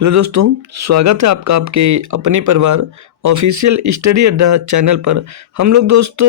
Hello दोस्तों, स्वागत है आपका आपके अपने परिवार ऑफिशियल स्टडी अड्डा चैनल पर। हम लोग दोस्त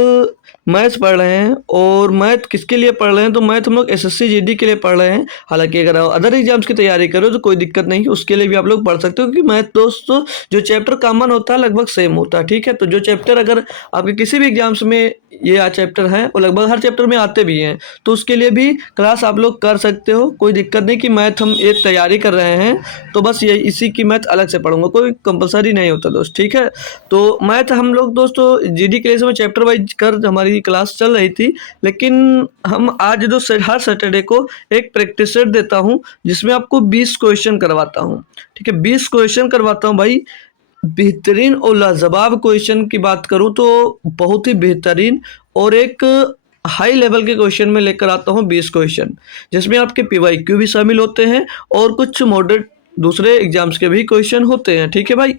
मैथ्स पढ़ रहे हैं और मैथ किसके लिए पढ़ रहे हैं तो मैथ हम लोग एसएससी जीडी के लिए पढ़ रहे हैं। हालांकि अगर आप अदर एग्जाम्स की तैयारी करो तो कोई दिक्कत नहीं, उसके लिए भी आप लोग पढ़ सकते हो क्योंकि मैथ दोस्तों जो चैप्टर कॉमन होता है लगभग सेम होता है। ठीक है, तो जो चैप्टर अगर आपके किसी भी एग्जाम्स में ये चैप्टर है और लगभग हर चैप्टर में आते भी हैं तो उसके लिए भी क्लास आप लोग कर सकते हो। कोई दिक्कत नहीं कि मैथ हम एक तैयारी कर रहे हैं तो बस ये इसी की मैथ अलग से पढ़ूंगा, कोई कंपलसरी नहीं होता दोस्त। ठीक है, तो मैथ हम लोग दोस्तों जीडी के लिए समय चैप्टर वाइज कर हमारी क्लास चल रही थी, लेकिन हम आज हर सैटरडे को एक प्रैक्टिस सेट देता हूँ जिसमें आपको 20 क्वेश्चन करवाता हूँ। ठीक है, 20 क्वेश्चन करवाता हूँ भाई। बेहतरीन और लाजवाब क्वेश्चन की बात करूं तो बहुत ही बेहतरीन और एक हाई लेवल के क्वेश्चन में लेकर आता हूं 20 क्वेश्चन, जिसमें आपके पीवाईक्यू भी शामिल होते हैं और कुछ मॉडरेट दूसरे एग्जाम्स के भी क्वेश्चन होते हैं। ठीक है भाई,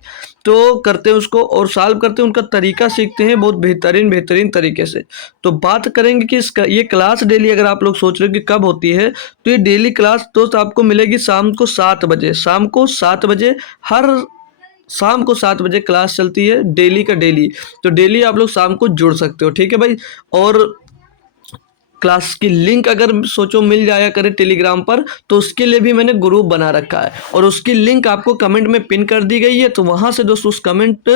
तो करते हैं उसको और सॉल्व करते हैं, उनका तरीका सीखते हैं बहुत बेहतरीन तरीके से। तो बात करेंगे कि इसका ये क्लास डेली अगर आप लोग सोच रहे हो कि कब होती है तो ये डेली क्लास दोस्त आपको मिलेगी शाम को 7 बजे। हर शाम को 7 बजे क्लास चलती है डेली का डेली। तो डेली आप लोग शाम को जुड़ सकते हो। ठीक है भाई, और क्लास की लिंक अगर सोचो मिल जाया करे टेलीग्राम पर तो उसके लिए भी मैंने ग्रुप बना रखा है और उसकी लिंक आपको कमेंट में पिन कर दी गई है। तो वहां से दोस्तों उस कमेंट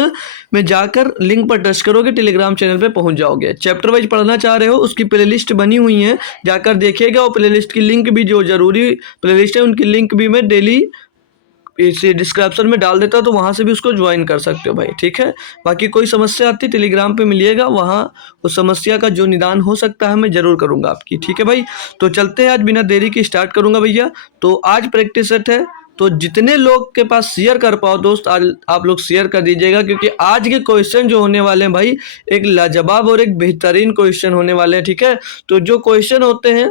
में जाकर लिंक पर टच करोगे टेलीग्राम चैनल पे पहुंच जाओगे। चैप्टर वाइज पढ़ना चाह रहे हो उसकी प्लेलिस्ट बनी हुई है, जाकर देखिएगा। और प्लेलिस्ट की लिंक भी जो जरूरी प्लेलिस्ट है उनकी लिंक भी मैं डेली इसे डिस्क्रिप्शन में डाल देता हूँ, तो वहाँ से भी उसको ज्वाइन कर सकते हो भाई। ठीक है, बाकी कोई समस्या आती टेलीग्राम पे मिलिएगा, वहाँ उस समस्या का जो निदान हो सकता है मैं ज़रूर करूँगा आपकी। ठीक है भाई, तो चलते हैं आज बिना देरी के स्टार्ट करूँगा भैया। तो आज प्रैक्टिस सेट है, तो जितने लोग के पास शेयर कर पाओ दोस्त आज आप लोग शेयर कर दीजिएगा, क्योंकि आज के क्वेश्चन जो होने वाले हैं भाई एक लाजवाब और एक बेहतरीन क्वेश्चन होने वाले हैं। ठीक है, तो जो क्वेश्चन होते हैं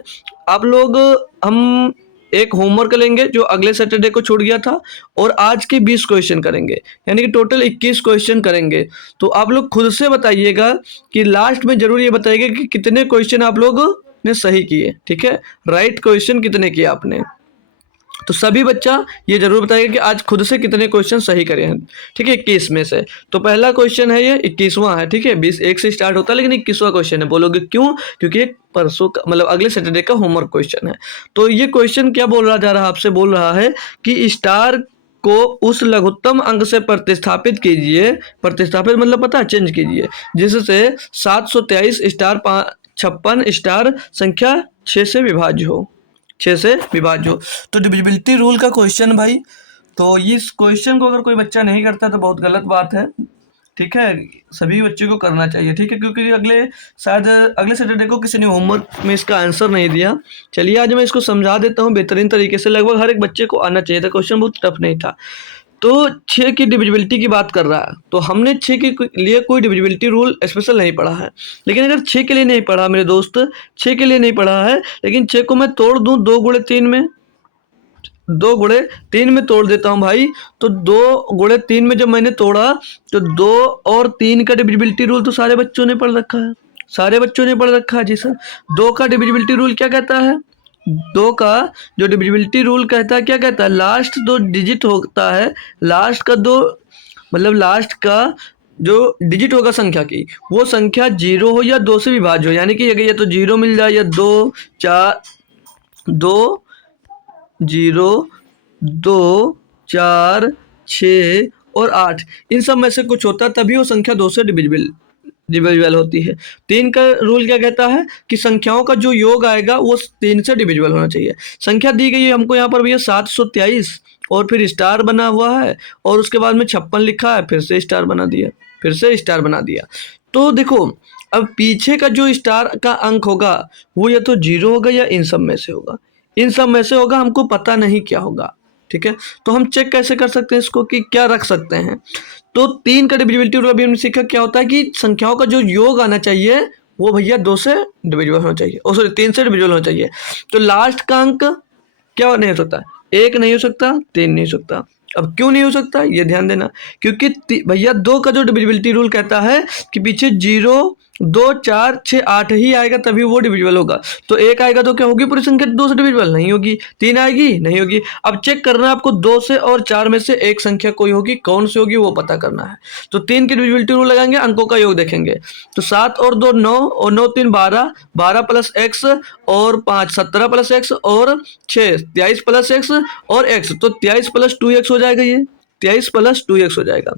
आप लोग हम एक होमवर्क लेंगे जो अगले सैटरडे को छूट गया था और आज के 20 क्वेश्चन करेंगे, यानी कि टोटल 21 क्वेश्चन करेंगे। तो आप लोग खुद से बताइएगा कि लास्ट में जरूर ये बताइएगा कि कितने क्वेश्चन आप लोग ने सही किए। ठीक है, राइट क्वेश्चन कितने किए आपने। तो सभी बच्चा ये जरूर बताइएगा कि आज खुद से कितने क्वेश्चन सही करे हैं। ठीक है, 21 में से तो पहला क्वेश्चन है ये 21वां है। ठीक है, 20 एक से स्टार्ट होता है लेकिन 21वां क्वेश्चन है। बोलोगे क्यों? क्योंकि ये परसों का मतलब अगले सैटरडे का होमवर्क क्वेश्चन है। तो ये क्वेश्चन क्या बोल रहा जा रहा है आपसे, बोल रहा है कि स्टार को उस लघुत्तम अंक से प्रतिस्थापित कीजिए। प्रतिस्थापित मतलब पता है, चेंज कीजिए, जिससे 723 स्टार 56 स्टार संख्या 6 से विभाज्य हो। 6 से विभाज्य हो। तो डिविजिबिलिटी रूल का क्वेश्चन भाई, तो इस क्वेश्चन को अगर कोई बच्चा नहीं करता तो बहुत गलत बात है। ठीक है, सभी बच्चों को करना चाहिए। ठीक है, क्योंकि शायद अगले सैटरडे को किसी ने होमवर्क में इसका आंसर नहीं दिया। चलिए आज मैं इसको समझा देता हूँ बेहतरीन तरीके से, लगभग हर एक बच्चे को आना चाहिए था। क्वेश्चन बहुत टफ नहीं था। तो 6 की डिविजिबिलिटी की बात कर रहा है, तो हमने 6 के लिए कोई डिविजिबिलिटी रूल स्पेशल नहीं पढ़ा है। लेकिन अगर 6 के लिए नहीं पढ़ा मेरे दोस्त, 6 के लिए नहीं पढ़ा है, लेकिन 6 को मैं तोड़ दूं 2 गुणे 3 में, 2 गुणे 3 में तोड़ देता हूं भाई। तो 2 गुणे 3 में जब मैंने तोड़ा तो 2 और 3 का डिविजिबिलिटी रूल तो सारे बच्चों ने पढ़ रखा है। सारे बच्चों ने पढ़ रखा है जी सर। 2 का डिविजिबिलिटी रूल क्या कहता है? 2 का जो डिविजिबिलिटी रूल कहता है क्या कहता है? लास्ट 2 डिजिट होता है, लास्ट का 2 मतलब लास्ट का जो डिजिट होगा संख्या की वो संख्या 0 हो या 2 से विभाज्य हो। यानी कि अगर या तो 0 मिल जाए या 2 4 2 0 2 4 6 और 8 इन सब में से कुछ होता है, तभी वो संख्या 2 से डिविजिबल होती है। 3 का रूल क्या कहता है कि संख्याओं का जो योग आएगा वो 3 से डिविजिबल होना चाहिए। संख्या दी गई है हमको यहाँ पर भैया 723 और फिर स्टार बना हुआ है और उसके बाद में 56 लिखा है, फिर से स्टार बना दिया, फिर से स्टार बना दिया। तो देखो अब पीछे का जो स्टार का अंक होगा वो या तो 0 होगा या इन सब में से होगा। इन सब में से होगा, हमको पता नहीं क्या होगा। ठीक है, तो हम चेक कैसे कर सकते हैं इसको कि क्या रख सकते हैं। तो 3 का डिविजिबिलिटी रूल अभी हमने सीखा क्या होता है कि संख्याओं का जो योग आना चाहिए वो भैया 2 से डिविजिबल होना चाहिए, और सॉरी 3 से डिविजिबल होना चाहिए। तो लास्ट का अंक क्या नहीं हो सकता? 1 नहीं हो सकता, 3 नहीं हो सकता। अब क्यों नहीं हो सकता ये ध्यान देना, क्योंकि भैया 2 का जो डिविजिबिलिटी रूल कहता है कि पीछे 0 2 4 6 8 ही आएगा तभी वो डिविजिबल होगा। तो 1 आएगा तो क्या होगी पूरी संख्या 2 से डिविजिबल नहीं होगी। 3 आएगी नहीं होगी। अब चेक करना है आपको 2 से और 4 में से एक संख्या कोई होगी, कौन सी होगी वो पता करना है। तो 3 की डिविजिबिलिटी रूल लगाएंगे, अंकों का योग देखेंगे। तो 7 और 2 9 और 9 3 12, 12 प्लस एक्स और 5 17 प्लस एक्स और 6 23 प्लस एक्स और एक्स, तो 23 प्लस 2x हो जाएगा। ये 23 प्लस 2x हो जाएगा।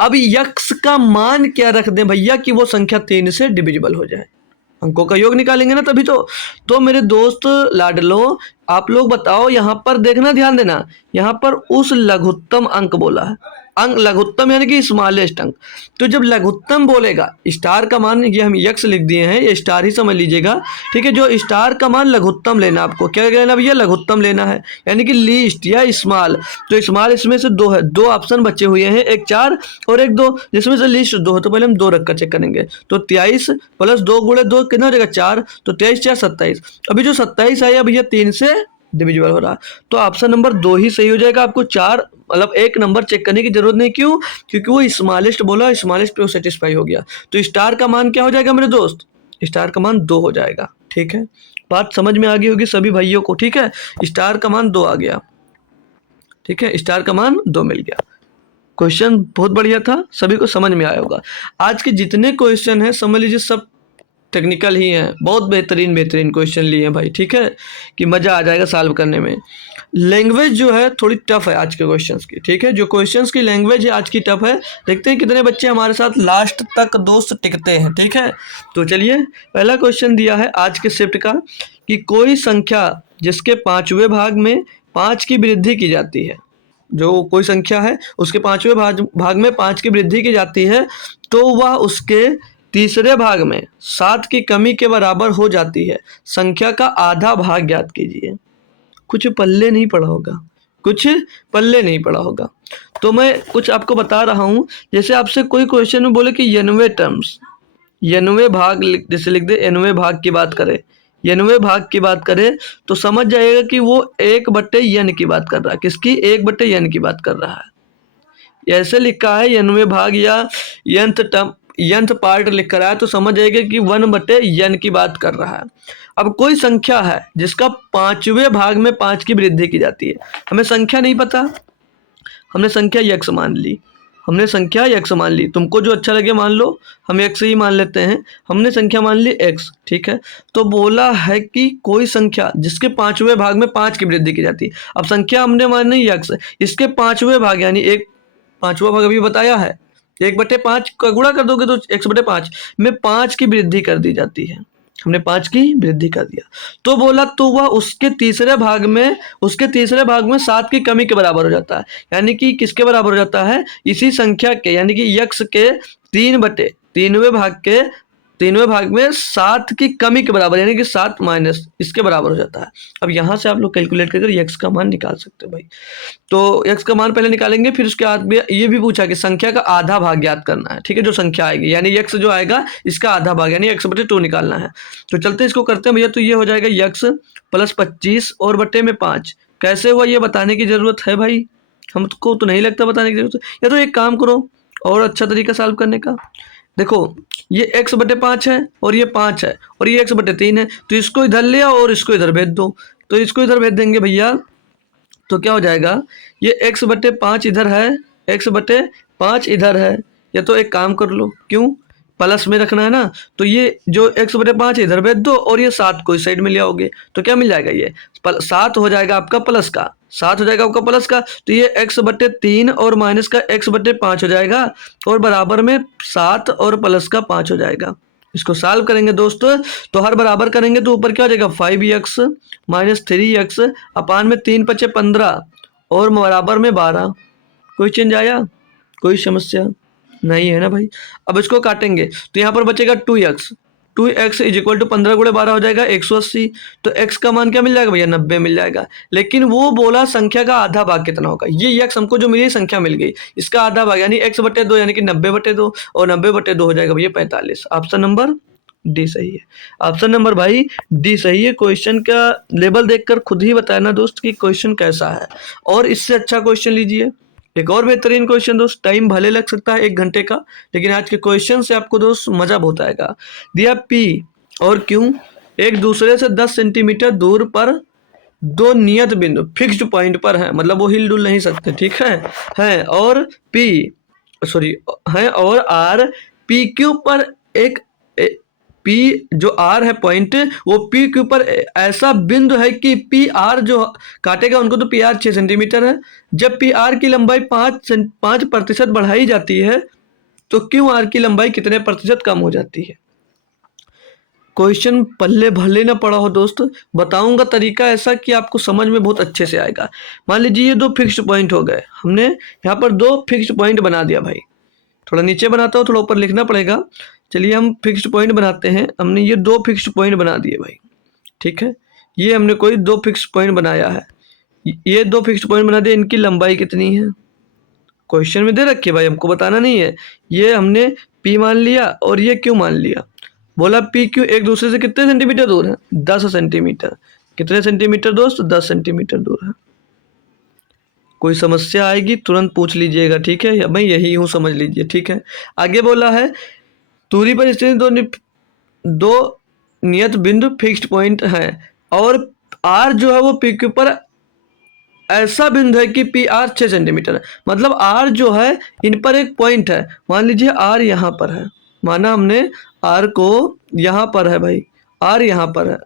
अब यक्स का मान क्या रख दें भैया कि वो संख्या 3 से डिविजिबल हो जाए। अंकों का योग निकालेंगे ना तभी तो मेरे दोस्त लाडलो, आप लोग बताओ, यहाँ पर देखना, ध्यान देना, यहाँ पर उस लघुत्तम अंक बोला है। अंक लघुत्तम यानी कि स्मॉलेस्ट अंक। तो जब लघुत्तम बोलेगा, स्टार का मान, ये हम यक्स लिख दिए हैं, ये स्टार ही समझ लीजिएगा, ठीक है। जो स्टार का मान लघुत्तम लेना, आपको क्या लेना भैया, लघुत्तम लेना है, यानी कि लीस्ट या स्मॉल। तो स्मॉल इसमें से 2 है, 2 ऑप्शन बचे हुए हैं, एक 4 और एक 2, जिसमें से लीस्ट 2 है। तो पहले हम 2 रखकर चेक करेंगे। तो 23 प्लस 2 गुणे 2 कितना हो जाएगा 4, तो 23 4 27। अभी जो 27 आया भैया 3 से डिविजिबल हो रहा, तो ऑप्शन नंबर 2 ही सही हो जाएगा। आपको 4 मतलब एक नंबर चेक करने की जरूरत नहीं। क्यों? क्योंकि वो स्मॉलेस्ट बोला, स्मॉलेस्ट पे वो सेटिस्फाई हो गया। तो स्टार का मान क्या हो जाएगा मेरे दोस्त, स्टार का मान 2 हो जाएगा। ठीक है, बात समझ में आ गई होगी सभी भाइयों को। ठीक है, स्टार का मान 2 आ गया। ठीक है, स्टार का मान 2 मिल गया। क्वेश्चन बहुत बढ़िया था, सभी को समझ में आया होगा। आज के जितने क्वेश्चन हैं समझ लीजिए सब टेक्निकल ही हैं, बहुत बेहतरीन क्वेश्चन लिए हैं भाई। ठीक है, कि मज़ा आ जाएगा सॉल्व करने में। लैंग्वेज जो है थोड़ी टफ है आज के क्वेश्चंस की। ठीक है, जो क्वेश्चंस की लैंग्वेज है आज की टफ है। देखते हैं कितने बच्चे हमारे साथ लास्ट तक दोस्त टिकते हैं। ठीक है, तो चलिए पहला क्वेश्चन दिया है आज के शिफ्ट का, कि कोई संख्या जिसके 5वें भाग में 5 की वृद्धि की जाती है। जो कोई संख्या है उसके 5वें भाग में 5 की वृद्धि की जाती है, तो वह उसके तीसरे भाग में 7 की कमी के बराबर हो जाती है। संख्या का आधा भाग ज्ञात कीजिए। कुछ पल्ले नहीं पड़ा होगा, कुछ पल्ले नहीं पड़ा होगा। तो मैं कुछ आपको बता रहा हूँ। जैसे आपसे कोई क्वेश्चन में बोले कि 90 टर्म्स, 90 भाग जैसे लिख दे, 90 भाग की बात करें, 90 भाग की बात करें, तो समझ जाइएगा कि वो 1/n की बात कर रहा है। किसकी? 1/n की बात कर रहा है। ऐसे लिखा है 90 भाग या nth पार्ट लिख कर आया, तो समझ जाएगा कि 1/n की बात कर रहा है। अब कोई संख्या है जिसका 5वें भाग में 5 की वृद्धि की जाती है। हमें संख्या नहीं पता, हमने संख्या यक्स मान ली, हमने संख्या यक्स मान ली। तुमको जो अच्छा लगे मान लो, हम एक्स ही मान लेते हैं। हमने संख्या मान ली एक्स। ठीक है, तो बोला है कि कोई संख्या जिसके 5वें भाग में 5 की वृद्धि की जाती है। अब संख्या हमने मानी यक्स, इसके 5वें भाग यानी एक 5वां भाग अभी बताया है, 1/5 का गुणा कर दोगे तो 1/5 में 5 की वृद्धि कर दी जाती है। हमने 5 की वृद्धि कर दिया, तो बोला तो वह उसके तीसरे भाग में 7 की कमी के बराबर हो जाता है। यानी कि किसके बराबर हो जाता है? इसी संख्या के, यानी कि यक्स के 3/3वें भाग में 7 की कमी के बराबर, यानी कि 7 माइनस इसके बराबर हो जाता है। अब यहाँ से आप लोग कैलकुलेट करके यक्स का मान निकाल सकते हो भाई। तो यक्स का मान पहले निकालेंगे, फिर उसके बाद में ये भी पूछा कि संख्या का आधा भाग ज्ञात करना है। ठीक है, जो संख्या आएगी यानी यक्स जो आएगा इसका आधा भाग यानी x/2 निकालना है। तो चलते हैं इसको करते हैं भैया। तो ये हो जाएगा यक्स प्लस 25 और बटे में 5। कैसे हुआ ये बताने की जरूरत है भाई? हमको तो नहीं लगता बताने की जरूरत है। या तो एक काम करो और अच्छा तरीका सॉल्व करने का। देखो ये x/5 है और ये 5 है और ये x/3 है, तो इसको इधर ले आओ और इसको इधर भेज दो। तो इसको इधर भेज देंगे भैया, तो क्या हो जाएगा, ये x/5 इधर है, x/5 इधर है। या तो एक काम कर लो, क्यों प्लस में रखना है ना, तो ये जो x/5 इधर भेज दो और ये 7 को इस साइड में ले आओगे, तो क्या मिल जाएगा, ये 7 हो जाएगा आपका प्लस का, 7 हो जाएगा आपका प्लस का। तो ये x/3 और माइनस का x/5 हो जाएगा और बराबर में 7 और प्लस का 5 हो जाएगा। इसको सॉल्व करेंगे दोस्तों, तो हर बराबर करेंगे तो ऊपर क्या हो जाएगा 5x माइनस 3x अपान में 3×5 = 15 और बराबर में 12। कोई चेंज आया? कोई समस्या नहीं है ना भाई। अब इसको काटेंगे तो यहाँ पर बचेगा 2x = 15 × 12 हो जाएगा 180। तो x का मान क्या मिल जाएगा भैया 90 मिल जाएगा। लेकिन वो बोला संख्या का आधा भाग कितना होगा। ये x हमको जो मिली संख्या मिल गई, इसका आधा भाग यानी x/2 यानी कि 90/2 और 90/2 हो जाएगा भैया 45। ऑप्शन नंबर डी सही है। ऑप्शन नंबर भाई डी सही है। क्वेश्चन का लेवल देखकर खुद ही बताना दोस्त कि क्वेश्चन कैसा है, और इससे अच्छा क्वेश्चन लीजिए, एक और बेहतरीन क्वेश्चन दोस्त, टाइम भले लग सकता है 1 घंटे का, लेकिन आज के क्वेश्चन से आपको दोस्त मजा बहुत आएगा। दिया P और Q एक दूसरे से 10 सेंटीमीटर दूर पर दो नियत बिंदु फिक्स्ड पॉइंट पर हैं, मतलब वो हिल डुल नहीं सकते, ठीक है और P सॉरी है और R PQ पर एक P जो R है पॉइंट, वो PQ पर ऐसा बिंदु है कि PR जो काटेगा उनको तो PR 6 सेंटीमीटर है। जब PR की लंबाई 5% बढ़ाई जाती है तो QR की लंबाई कितने प्रतिशत कम हो जाती है। क्वेश्चन पल्ले भले ना पड़ा हो दोस्त, बताऊंगा तरीका ऐसा कि आपको समझ में बहुत अच्छे से आएगा। मान लीजिए ये दो फिक्स्ड पॉइंट हो गए, हमने यहाँ पर दो फिक्स्ड पॉइंट बना दिया भाई। थोड़ा नीचे बनाता हूँ, थोड़ा ऊपर लिखना पड़ेगा। चलिए हम फिक्स्ड पॉइंट बनाते हैं। हमने ये दो फिक्स्ड पॉइंट बना दिए भाई, ठीक है। ये हमने कोई दो फिक्स्ड पॉइंट बनाया है, ये दो फिक्स्ड पॉइंट बना दिए। इनकी लंबाई कितनी है क्वेश्चन में दे रखी है भाई, हमको बताना नहीं है। ये हमने P मान लिया और ये Q मान लिया। बोला PQ एक दूसरे से कितने सेंटीमीटर दूर है, 10 सेंटीमीटर। कितने सेंटीमीटर दोस्त, 10 सेंटीमीटर दूर है। कोई समस्या आएगी तुरंत पूछ लीजिएगा, ठीक है, या मैं यही हूँ समझ लीजिए, ठीक है। आगे बोला है दूरी पर स्थित दो नियत बिंदु फिक्स्ड पॉइंट है और R जो है वो PQ पर ऐसा बिंदु है कि PR 6 सेंटीमीटर है। मतलब R जो है इन पर एक पॉइंट है, मान लीजिए R यहाँ पर है, माना हमने R को यहाँ पर है भाई, R यहाँ पर है,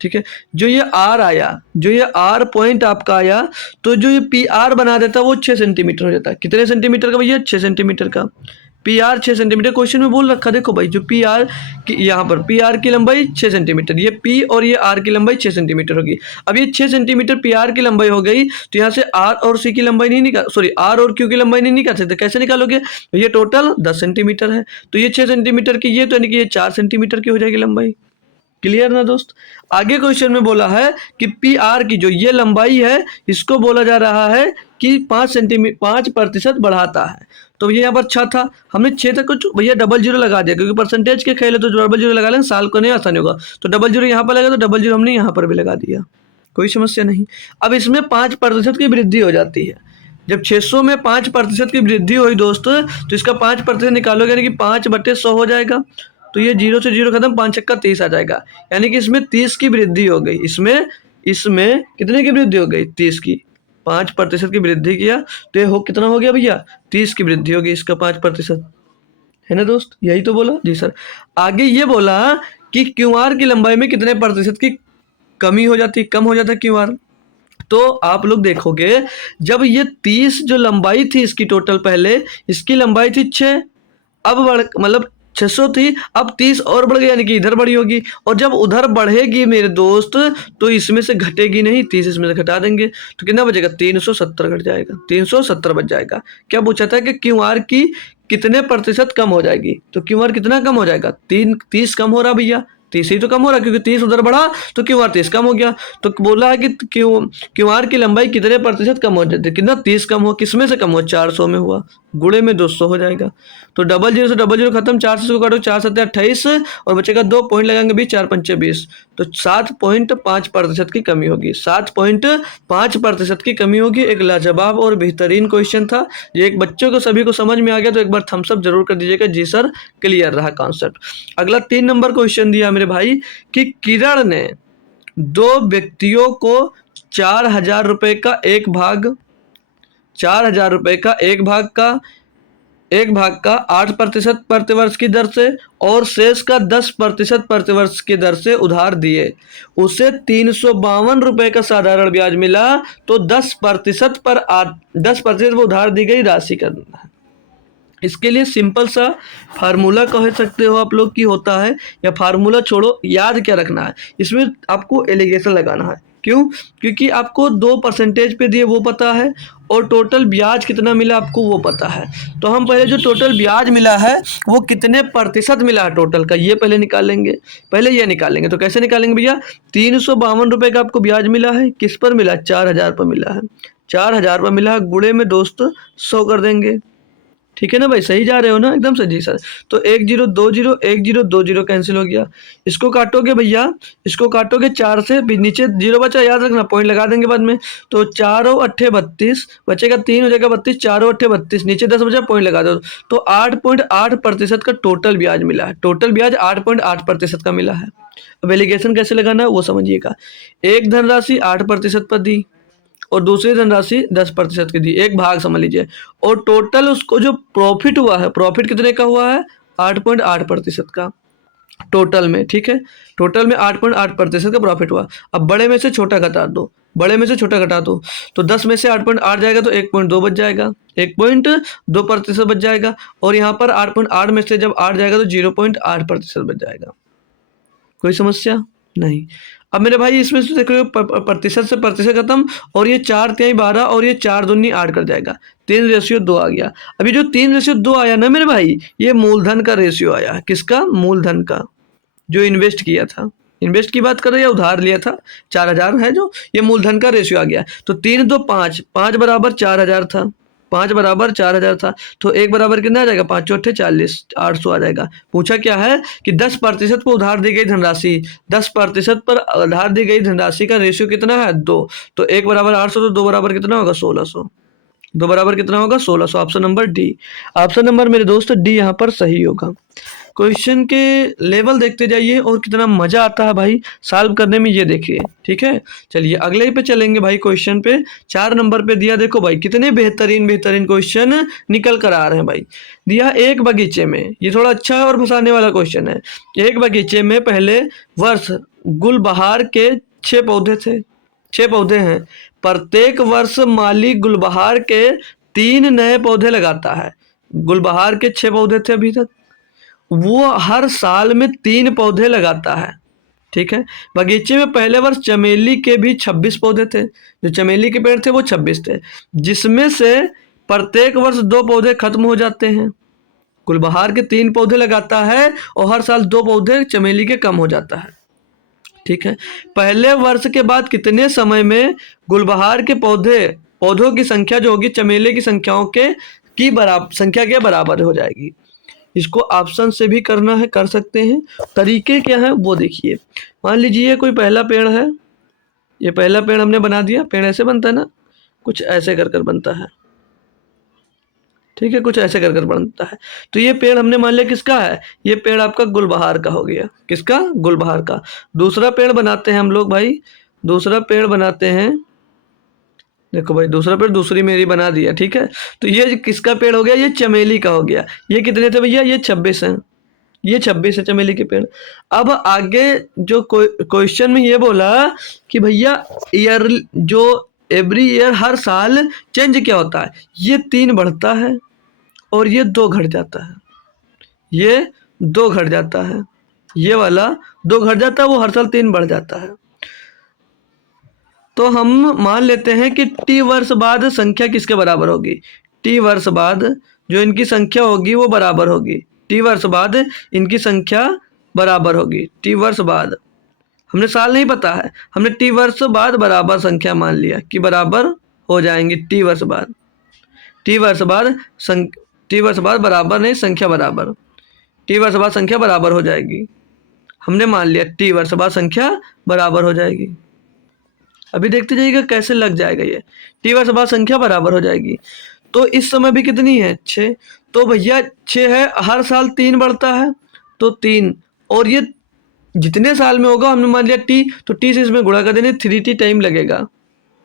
ठीक है। जो ये R आया, जो ये R पॉइंट आपका आया, तो जो ये PR बना देता है वो 6 सेंटीमीटर हो जाता है। कितने सेंटीमीटर का भैया, 6 सेंटीमीटर का। PR 6 सेंटीमीटर क्वेश्चन में बोल रखा, देखो भाई जो PR की यहाँ पर PR की लंबाई 6 सेंटीमीटर, ये P और ये R की लंबाई 6 सेंटीमीटर होगी। अब ये 6 सेंटीमीटर PR की लंबाई हो गई, तो यहाँ से R और C की लंबाई नहीं निकाल, सॉरी R और Q की लंबाई नहीं निकाल सकते। कैसे निकालोगे, ये टोटल 10 सेंटीमीटर है, तो ये 6 सेंटीमीटर की ये, तो यानी कि ये 4 सेंटीमीटर की हो जाएगी लंबाई। क्लियर ना दोस्त। आगे क्वेश्चन में बोला है कि PR की जो ये लंबाई है इसको बोला जा रहा है कि 5% बढ़ाता है। तो ये यहाँ पर 6 था, हमने 6 तक कुछ भैया डबल जीरो लगा दिया, क्योंकि परसेंटेज के खेल है तो डबल जीरो लगा लें, साल को नहीं आसानी होगा। तो डबल जीरो यहाँ पर लगा, तो डबल जीरो हमने यहाँ पर भी लगा दिया, कोई समस्या नहीं। अब इसमें 5% की वृद्धि हो जाती है। जब 600 में 5% की वृद्धि हुई दोस्त, तो इसका 5% निकालोगे यानी कि 5/100 हो जाएगा। तो ये 0 से 0 खत्म, 5 छक्का 30 आ जाएगा, यानी कि इसमें 30 की वृद्धि हो गई। इसमें कितने की वृद्धि हो गई, 30 की। 5% की वृद्धि किया तो ये कितना हो गया भैया, 30 की वृद्धि होगी इसका 5%, है ना दोस्त। यही तो बोला जी सर। आगे ये बोला कि QR की लंबाई में कितने प्रतिशत की कमी हो जाती, कम हो जाता है QR। तो आप लोग देखोगे जब ये 30 जो लंबाई थी इसकी टोटल, पहले इसकी लंबाई थी 6, अब मतलब 600 थी, अब 30 और बढ़ गई, यानी कि इधर बढ़ी होगी। और जब उधर बढ़ेगी मेरे दोस्त तो इसमें से घटेगी नहीं, 30 इसमें से घटा देंगे तो कितना बचेगा, 370 घट जाएगा, 370 बच जाएगा। क्या पूछा था कि QR की कितने प्रतिशत कम हो जाएगी, तो QR कितना कम हो जाएगा, 30 कम हो रहा भैया, 30 ही तो कम हो रहा, क्योंकि 30 उधर बढ़ा तो QR 30 कम हो गया। तो बोला है कि QR की लंबाई कितने प्रतिशत कम हो जाती है, कितना, 30 कम हो, किसमें से कम हो, 400 में हुआ, गुणे में 200 हो जाएगा। तो डबल जीरो से डबल जीरो खत्म, 400 को काटो, 4 7 28 और बचेगा 2 पॉइंट लगाएंगे 20, 4 5 20, तो 7.5% की कमी होगी, 7.5% की कमी होगी। एक लाजवाब और बेहतरीन क्वेश्चन था ये, एक बच्चों को सभी को समझ में आ गया तो एक बार थम्स अप जरूर कर दीजिएगा, जी सर क्लियर रहा कॉन्सेप्ट। अगला 3 नंबर क्वेश्चन दिया मेरे भाई कि किरण ने 2 व्यक्तियों को 4,000 रुपए का एक भाग, 4,000 रुपए का एक भाग का 8% प्रतिवर्ष की दर से और शेष का 10% प्रतिवर्ष की दर से उधार दिए। उसे 352 रुपए का साधारण ब्याज मिला, तो 10% पर 10% वो उधार दी गई राशि करना है। इसके लिए सिंपल सा फार्मूला कह सकते हो आप लोग की होता है, या फार्मूला छोड़ो, याद क्या रखना है, इसमें आपको एलिगेशन लगाना है। क्यों, क्योंकि आपको 2% पे दिए वो पता है और टोटल ब्याज कितना मिला आपको वो पता है। तो हम पहले जो टोटल ब्याज मिला है वो कितने प्रतिशत मिला है टोटल का, ये पहले निकालेंगे, पहले ये निकालेंगे। तो कैसे निकालेंगे भैया, 352 रुपये का आपको ब्याज मिला है, किस पर मिला, 4,000 पर मिला है, 4,000 पर मिला है, गुणे में दोस्त 100 कर देंगे, ठीक है ना भाई, सही जा रहे हो ना, एकदम सही सर। तो 1 0 2 0 1 0 2 0 कैंसिल हो गया। इसको काटोगे भैया, इसको काटोगे 4 से, भी नीचे 0 बचा, याद रखना पॉइंट लगा देंगे बाद में। तो 4 और 8 32 बचेगा, 3 हो जाएगा 32, 4 और 8 32, नीचे 10 बचा, पॉइंट लगा दो। तो 8.8% का टोटल ब्याज मिला है, टोटल ब्याज 8.8% का मिला है। अब एलिगेशन कैसे लगाना है वो समझिएगा। एक धनराशि 8% पर दी और दूसरी धनराशि 10% की दी, एक भाग समझ लीजिए, और टोटल उसको जो प्रॉफिट हुआ है, प्रॉफिट कितने का हुआ है, 8.8% का टोटल में, ठीक है, टोटल में 8.8% का प्रॉफिट हुआ। अब बड़े में से छोटा घटा दो, बड़े में से छोटा घटा दो, तो 10 में से 8.8 जाएगा तो 1.2 बच जाएगा, 1.2% बच जाएगा, और यहाँ पर 8.8 में से जब 8 जाएगा तो 0.8% बच जाएगा। कोई समस्या नहीं। अब मेरे भाई इसमें से देख रहे हो प्रतिशत से प्रतिशत खत्म, और ये 4 तिहाई 12 और ये 4 दूनी 8 कर जाएगा, 3:2 आ गया। अभी जो 3:2 आया ना मेरे भाई, ये मूलधन का रेशियो आया। किसका? मूलधन का, जो इन्वेस्ट किया था। इन्वेस्ट की बात कर रहे हैं, उधार लिया था, 4000 है जो, ये मूलधन का रेशियो आ गया। तो 3 2 5, 5 बराबर 4000 था, 5 बराबर 4000 था, तो 1 बराबर कितना आ जाएगा, 5 चौथे 40, 800 आ जाएगा। पूछा क्या है कि 10% पर उधार दी गई धनराशि, 10% पर उधार दी गई धनराशि का रेशियो कितना है, 2। तो 1 बराबर 800, तो 2 बराबर कितना होगा, 1600। 2 बराबर कितना होगा, 1600। Option number D, option number मेरे दोस्त डी यहाँ पर सही होगा। क्वेश्चन के लेवल देखते जाइए और कितना मजा आता है भाई सॉल्व करने में, ये देखिए, ठीक है। चलिए अगले पे चलेंगे भाई, क्वेश्चन पे 4 नंबर पे दिया, देखो भाई कितने बेहतरीन बेहतरीन क्वेश्चन निकल कर आ रहे हैं भाई। दिया एक बगीचे में, ये थोड़ा अच्छा है और फंसाने वाला क्वेश्चन है। एक बगीचे में पहले वर्ष गुलबहार के 6 पौधे थे, 6 पौधे हैं। प्रत्येक वर्ष माली गुलबहार के 3 नए पौधे लगाता है। गुलबहार के 6 पौधे थे अभी तक, वो हर साल में 3 पौधे लगाता है, ठीक है। बगीचे में पहले वर्ष चमेली के भी 26 पौधे थे, जो चमेली के पेड़ थे वो 26 थे, जिसमें से प्रत्येक वर्ष 2 पौधे खत्म हो जाते हैं। गुलबहार के 3 पौधे लगाता है और हर साल 2 पौधे चमेली के कम हो जाता है, ठीक है। पहले वर्ष के बाद कितने समय में गुलबहार के पौधों की संख्या जो होगी चमेली की संख्याओं की संख्या के बराबर हो जाएगी। इसको ऑप्शन से भी करना है, कर सकते हैं। तरीके क्या है वो देखिए। मान लीजिए कोई पहला पेड़ है, ये पहला पेड़ हमने बना दिया, पेड़ ऐसे बनता है ना, कुछ ऐसे कर कर बनता है, ठीक है, कुछ ऐसे कर कर बनता है। तो ये पेड़ हमने मान लिया किसका है, ये पेड़ आपका गुलबहार का हो गया, किसका, गुलबहार का। दूसरा पेड़ बनाते हैं हम लोग भाई, दूसरा पेड़ बनाते हैं, देखो भाई दूसरा पेड़ दूसरी मेरी बना दिया, ठीक है। तो ये किसका पेड़ हो गया, ये चमेली का हो गया। ये कितने थे भैया, ये 26 हैं, ये 26 है चमेली के पेड़। अब आगे जो क्वेश्चन में ये बोला कि भैया ईयर, जो एवरी ईयर हर साल चेंज क्या होता है, ये 3 बढ़ता है और ये 2 घट जाता है, ये 2 घट जाता है, ये वाला 2 घट जाता है, वो हर साल 3 बढ़ जाता है। तो हम मान लेते हैं कि टी वर्ष बाद संख्या किसके बराबर होगी, टी वर्ष बाद जो इनकी संख्या होगी वो बराबर होगी, टी वर्ष बाद इनकी संख्या बराबर होगी। टी वर्ष बाद, हमने साल नहीं पता है, हमने टी वर्ष बाद बराबर संख्या मान लिया कि बराबर हो जाएंगी। टी वर्ष बाद, टी वर्ष बाद टी वर्ष बाद बराबर नहीं, संख्या बराबर, टी वर्ष बाद संख्या बराबर हो जाएगी। हमने मान लिया टी वर्ष बाद संख्या बराबर हो जाएगी। अभी देखते जाइएगा कैसे लग जाएगा ये, टी वर्ष बाद संख्या बराबर हो जाएगी। तो इस समय भी कितनी है, 6। तो भैया 6 है, हर साल 3 बढ़ता है, तो 3, और ये जितने साल में होगा हमने मान लिया टी, तो टी से इसमें गुणा कर देने, 3t टाइम लगेगा,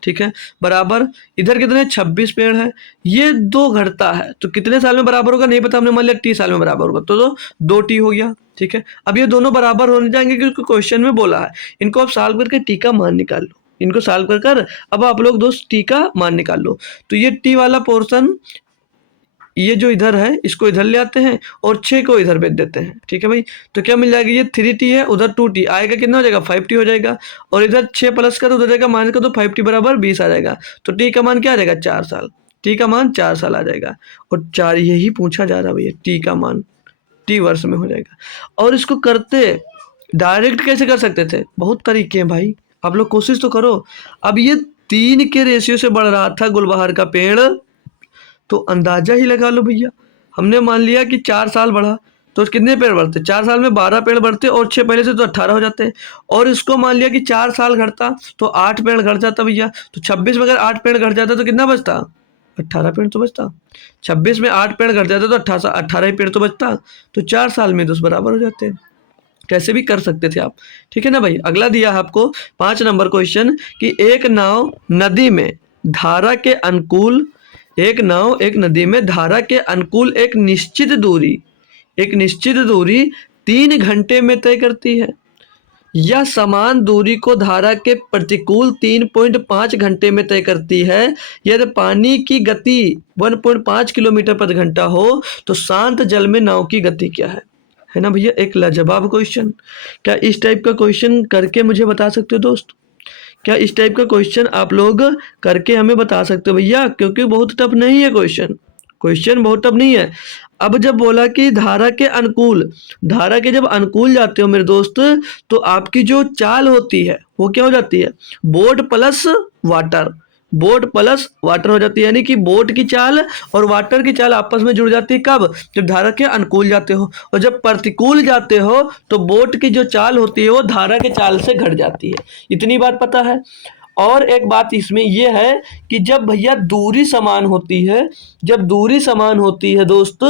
ठीक है। बराबर इधर कितने 26 पेड़ है, ये 2 घटता है, तो कितने साल में बराबर होगा नहीं पता, हमने मान लिया टी साल में बराबर होगा, तो 2t हो गया, ठीक है। अब ये दोनों बराबर होने जाएंगे क्योंकि क्वेश्चन में बोला है। इनको आप सॉल्व करके टी का मान निकाल लो, इनको सॉल्व कर कर अब आप लोग दोस्त टी का मान निकाल लो। तो ये टी वाला पोर्शन, ये जो इधर है इसको इधर ले आते हैं और 6 को इधर भेज देते हैं, ठीक है भाई। तो क्या मिल जाएगा, ये 3t है, उधर 2t आएगा, कितना हो जाएगा 5t हो जाएगा, और इधर 6 प्लस का तो उधर जाएगा माइनस का, तो 5t बराबर 20 आ जाएगा। तो टी का मान क्या आ जाएगा, 4 साल, टी का मान 4 साल आ जाएगा। और 4 यही पूछा जा रहा है भैया, टी का मान टी वर्ष में हो जाएगा। और इसको करते डायरेक्ट कैसे कर सकते थे, बहुत तरीके हैं भाई, आप लोग कोशिश तो करो। अब ये 3 के रेशियो से बढ़ रहा था गुलबहार का पेड़, तो अंदाजा ही लगा लो भैया, हमने मान लिया कि 4 साल बढ़ा तो कितने पेड़ बढ़ते, 4 साल में 12 पेड़ बढ़ते और 6 पहले से तो 18 हो जाते। और इसको मान लिया कि 4 साल घटता तो 8 पेड़ घट जाता भैया। तो 26 में अगर 8 पेड़ घट जाता तो कितना बचता, 18 पेड़ तो बचता। 26 में 8 पेड़ घट जाता तो 18 ही पेड़ तो बचता। तो 4 साल में 10 बराबर हो जाते। कैसे भी कर सकते थे आप, ठीक है ना भाई। अगला दिया है आपको 5 नंबर क्वेश्चन कि एक नाव नदी में धारा के अनुकूल, एक नाव एक नदी में धारा के अनुकूल एक निश्चित दूरी 3 घंटे में तय करती है, या समान दूरी को धारा के प्रतिकूल 3.5 घंटे में तय करती है। यदि पानी की गति 1.5 किलोमीटर प्रति घंटा हो तो शांत जल में नाव की गति क्या है ना भैया। एक लाजवाब क्वेश्चन। क्या इस टाइप का क्वेश्चन करके मुझे बता सकते हो दोस्त, क्या इस टाइप का क्वेश्चन आप लोग करके हमें बता सकते हो भैया, क्योंकि बहुत टफ नहीं है क्वेश्चन बहुत टफ नहीं है। अब जब बोला कि धारा के अनुकूल, धारा के जब अनुकूल जाते हो मेरे दोस्त तो आपकी जो चाल होती है वो क्या हो जाती है, बोट प्लस वाटर हो जाती है। यानी कि बोट की चाल और वाटर की चाल आपस में जुड़ जाती है कब, जब धारा के अनुकूल जाते हो। और जब प्रतिकूल जाते हो तो बोट की जो चाल होती है वो धारा के चाल से घट जाती है। इतनी बात पता है। और एक बात इसमें यह है कि जब भैया दूरी समान होती है, दोस्त,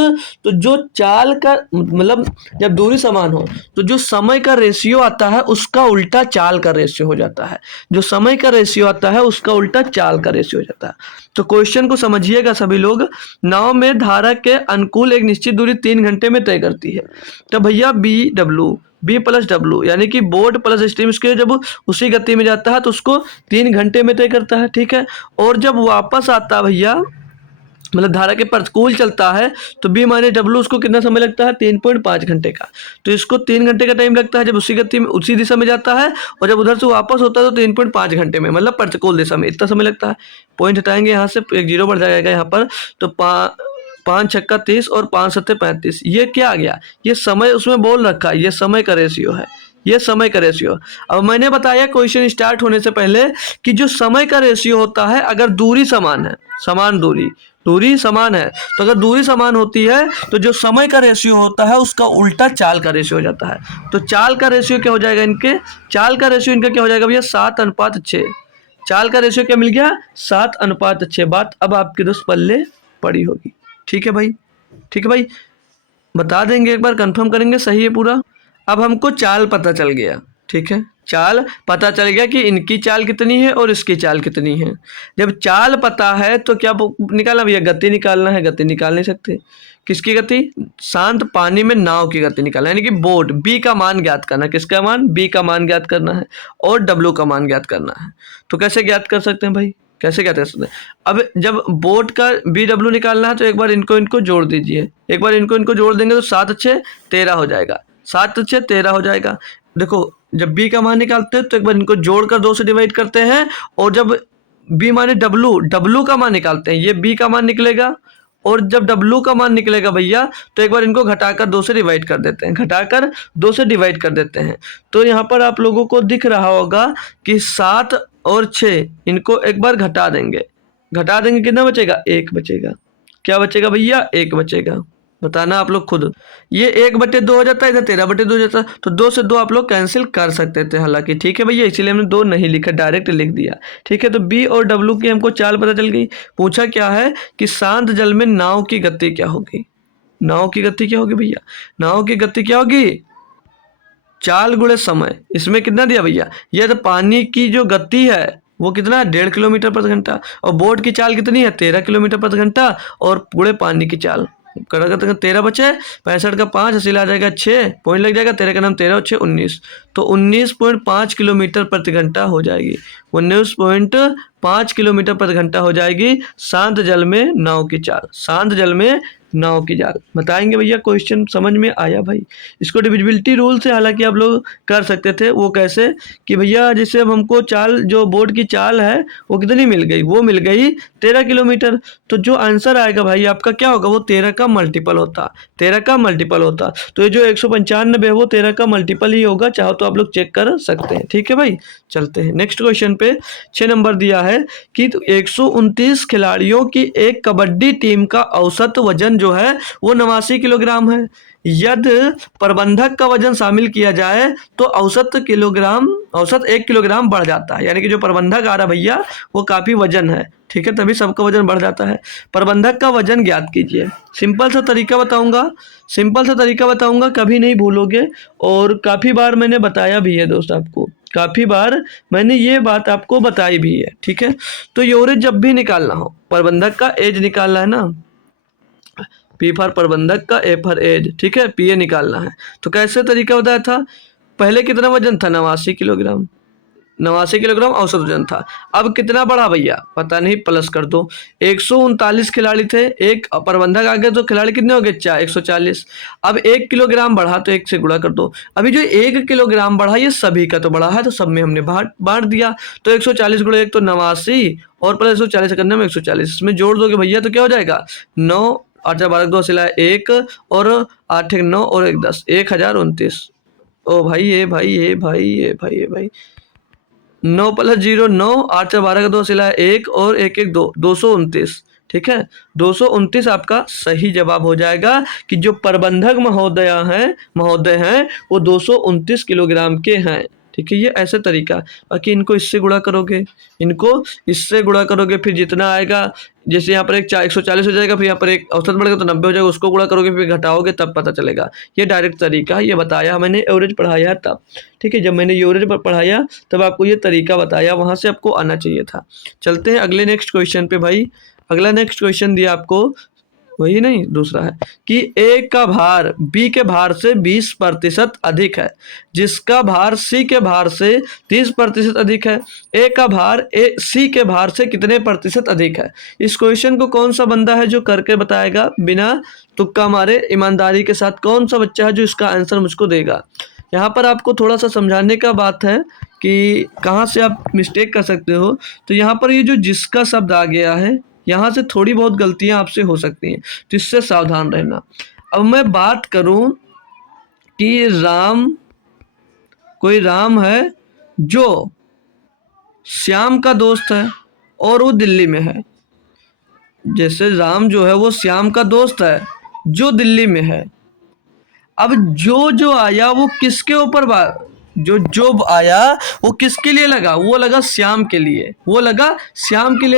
तो जो चाल का मतलब जब दूरी समान हो तो जो समय का रेशियो आता है उसका उल्टा चाल का रेशियो हो जाता है। जो समय का रेशियो आता है उसका उल्टा चाल का रेशियो हो जाता है। तो क्वेश्चन को समझिएगा सभी लोग। नाव में धारा के अनुकूल एक निश्चित दूरी 3 घंटे में तय करती है। तो भैया बी प्लस डब्लू यानी कि बोट प्लस स्टीम इसके जब उसी गति में जाता है तो उसको 3 घंटे में तय करता है, ठीक है। और जब वापस आता है भैया, मतलब धारा के प्रतिकूल चलता है तो बी माइनस डब्लू उसको कितना समय लगता है, 3.5 घंटे का। तो इसको 3 घंटे का टाइम लगता है जब उसी गति में उसी दिशा में जाता है, और जब उधर से वापस होता है तो 3.5 घंटे में, मतलब प्रतिकूल दिशा में इतना समय लगता है। पॉइंट हटाएंगे यहाँ से, एक जीरो बढ़ जाएगा यहाँ पर। तो 5 छक्का 30 और 5 सत्ते 35। ये क्या आ गया, ये समय उसमें बोल रखा है, ये समय का रेशियो है, ये समय का रेशियो। अब मैंने बताया क्वेश्चन स्टार्ट होने से पहले कि जो समय का रेशियो होता है, अगर दूरी समान है, दूरी समान है, तो अगर दूरी समान होती है तो जो समय का रेशियो होता है उसका उल्टा चाल का रेशियो हो जाता है। तो चाल का रेशियो क्या हो जाएगा, चाल का रेशियो इनका क्या हो जाएगा भैया, 7:6। चाल का रेशियो क्या मिल गया, 7:6। बात अब आपके दोस्त पल्ले पड़ी होगी, ठीक है भाई, बता देंगे, एक बार कंफर्म करेंगे सही है पूरा। अब हमको चाल पता चल गया, ठीक है, चाल पता चल गया कि इनकी चाल कितनी है और इसकी चाल कितनी है। जब चाल पता है तो क्या निकालना भैया, गति निकालना है। गति निकाल नहीं सकते, किसकी गति, शांत पानी में नाव की गति निकालना है, यानी कि बोट बी का मान ज्ञात करना, किसका मान, बी का मान ज्ञात करना है और डब्ल्यू का मान ज्ञात करना है। तो कैसे ज्ञात कर सकते हैं भाई, कैसे क्या कर सकते हैं। अब जब बोट का बी डब्ल्यू निकालना है तो एक बार इनको जोड़ दीजिए, एक बार इनको जोड़ देंगे तो 7 6 13 हो जाएगा, 7 6 13 हो जाएगा। देखो जब बी का मान निकालते हैं तो एक बार इनको जोड़कर 2 से डिवाइड करते हैं, और जब बी माने डब्ल्यू का मान निकालते हैं, ये बी का मान निकलेगा, और जब डब्ल्यू का मान निकलेगा भैया तो एक बार इनको घटाकर 2 से डिवाइड कर देते हैं, तो यहाँ पर आप लोगों को दिख रहा होगा कि 7 और 6 इनको एक बार घटा देंगे कितना बचेगा, 1 बचेगा। क्या बचेगा भैया, 1 बचेगा। बताना आप लोग खुद। ये 1/2 हो जाता है, इधर 13/2 हो जाता है, तो 2 से 2 आप लोग कैंसिल कर सकते थे हालांकि, ठीक है भैया, इसीलिए हमने 2 नहीं लिखा, डायरेक्ट लिख दिया, ठीक है। तो बी और डब्ल्यू की हमको चाल पता चल गई। पूछा क्या है कि शांत जल में नाव की गति क्या होगी, भैया, नाव की गति क्या होगी, चाल गुणे समय। इसमें कितना दिया भैया, ये तो पानी की जो गति है वो कितना, 1.5 किलोमीटर प्रति घंटा, और बोट की चाल कितनी है, 13 किलोमीटर प्रति घंटा, और पूरे पानी की चाल 13 बचे, 65 का 5 हासिल आ जाएगा 6 पॉइंट लग जाएगा, 13 का नाम 13 और 6 19, तो 19.5 किलोमीटर प्रति घंटा हो जाएगी, 19.5 किलोमीटर प्रति घंटा हो जाएगी शांत जल में नाव की चाल, नाव की चाल। बताएंगे भैया, क्वेश्चन समझ में आया भाई। इसको डिविजिबिलिटी रूल से हालांकि आप लोग कर सकते थे, वो कैसे कि भैया जैसे अब हमको चाल, जो बोट की चाल है वो कितनी मिल गई, वो मिल गई 13 किलोमीटर, तो जो आंसर आएगा भाई आपका क्या होगा, वो 13 का मल्टीपल होता। तो ये जो 195 है वो 13 का मल्टीपल ही होगा, चाहो तो आप लोग चेक कर सकते हैं, ठीक है भाई। चलते हैं नेक्स्ट क्वेश्चन पे। 6 नंबर दिया है कि 129 खिलाड़ियों की एक कबड्डी टीम का औसत वजन जो है वो 89 किलोग्राम है। यदि प्रबंधक का वजन शामिल किया जाए तो औसत 1 किलोग्राम बढ़ जाता है, यानी कि जो प्रबंधक आ रहा भैया वो काफ़ी वजन है, ठीक है, तभी सबका वजन बढ़ जाता है। प्रबंधक का वजन ज्ञात कीजिए। सिंपल सा तरीका बताऊंगा, कभी नहीं भूलोगे, और काफ़ी बार मैंने बताया भी है दोस्त आपको, काफ़ी बार मैंने ये बात आपको बताई भी है, ठीक है। तो एवरेज जब भी निकालना हो, प्रबंधक का एज निकालना है ना, पी फॉर प्रबंधक का, ए फॉर एज, ठीक है, पीए निकालना है। तो कैसे तरीका बताया था, पहले कितना वजन था, 89 किलोग्राम औसत वजन था। अब कितना बढ़ा भैया पता नहीं, प्लस कर दो। 139 खिलाड़ी थे, एक प्रबंधक आ गए तो खिलाड़ी कितने हो गए, 140। अब 1 किलोग्राम बढ़ा तो 1 से गुणा कर दो। अभी जो 1 किलोग्राम बढ़ा ये सभी का तो बढ़ा है, तो सब में हमने बांट दिया। तो 140 गुणा 1 तो 89, और प्लस 140 करने में 140, इसमें जोड़ दोगे भैया तो क्या हो जाएगा, 9 8 12 2 सिलाए 1, और 8 1 9 और 1 10, 1029। ओ भाई ये भाई ये भाई ये भाई ये भाई 9 + 0 9, 8 से 12 का 2 सिलाए 1, और 1 1 2, 229, ठीक है। 229 आपका सही जवाब हो जाएगा कि जो प्रबंधक महोदय हैं वो 229 किलोग्राम के हैं, ठीक है। ये ऐसे तरीका, बाकी इनको इससे गुणा करोगे, फिर जितना आएगा, जैसे यहाँ पर 140 हो जाएगा, फिर यहाँ पर एक औसत बढ़ेगा तो 90 हो जाएगा, उसको गुणा करोगे फिर घटाओगे तब पता चलेगा। ये डायरेक्ट तरीका है, ये बताया मैंने एवरेज पढ़ाया तब, ठीक है। जब मैंने एवरेज पढ़ाया तब आपको ये तरीका बताया, वहाँ से आपको आना चाहिए था। चलते हैं अगले नेक्स्ट क्वेश्चन पे भाई। अगला नेक्स्ट क्वेश्चन दिया आपको, वही नहीं दूसरा है कि ए का भार बी के भार से 20% अधिक है, जिसका भार सी के भार से 30% अधिक है। ए का भार सी के भार से कितने प्रतिशत अधिक है। इस क्वेश्चन को कौन सा बंदा है जो करके बताएगा बिना तुक्का मारे, ईमानदारी के साथ, कौन सा बच्चा है जो इसका आंसर मुझको देगा। यहाँ पर आपको थोड़ा सा समझाने का बात है कि कहाँ से आप मिस्टेक कर सकते हो। तो यहाँ पर ये जो जिसका शब्द आ गया है, यहाँ से थोड़ी बहुत गलतियाँ आपसे हो सकती हैं, तो इससे सावधान रहना। अब मैं बात करूँ कि कोई राम है जो श्याम का दोस्त है और वो दिल्ली में है। जैसे राम जो है वो श्याम का दोस्त है जो दिल्ली में है। अब जो आया वो किसके ऊपर जो आया वो किसके लिए लगा, वो लगा श्याम के लिए,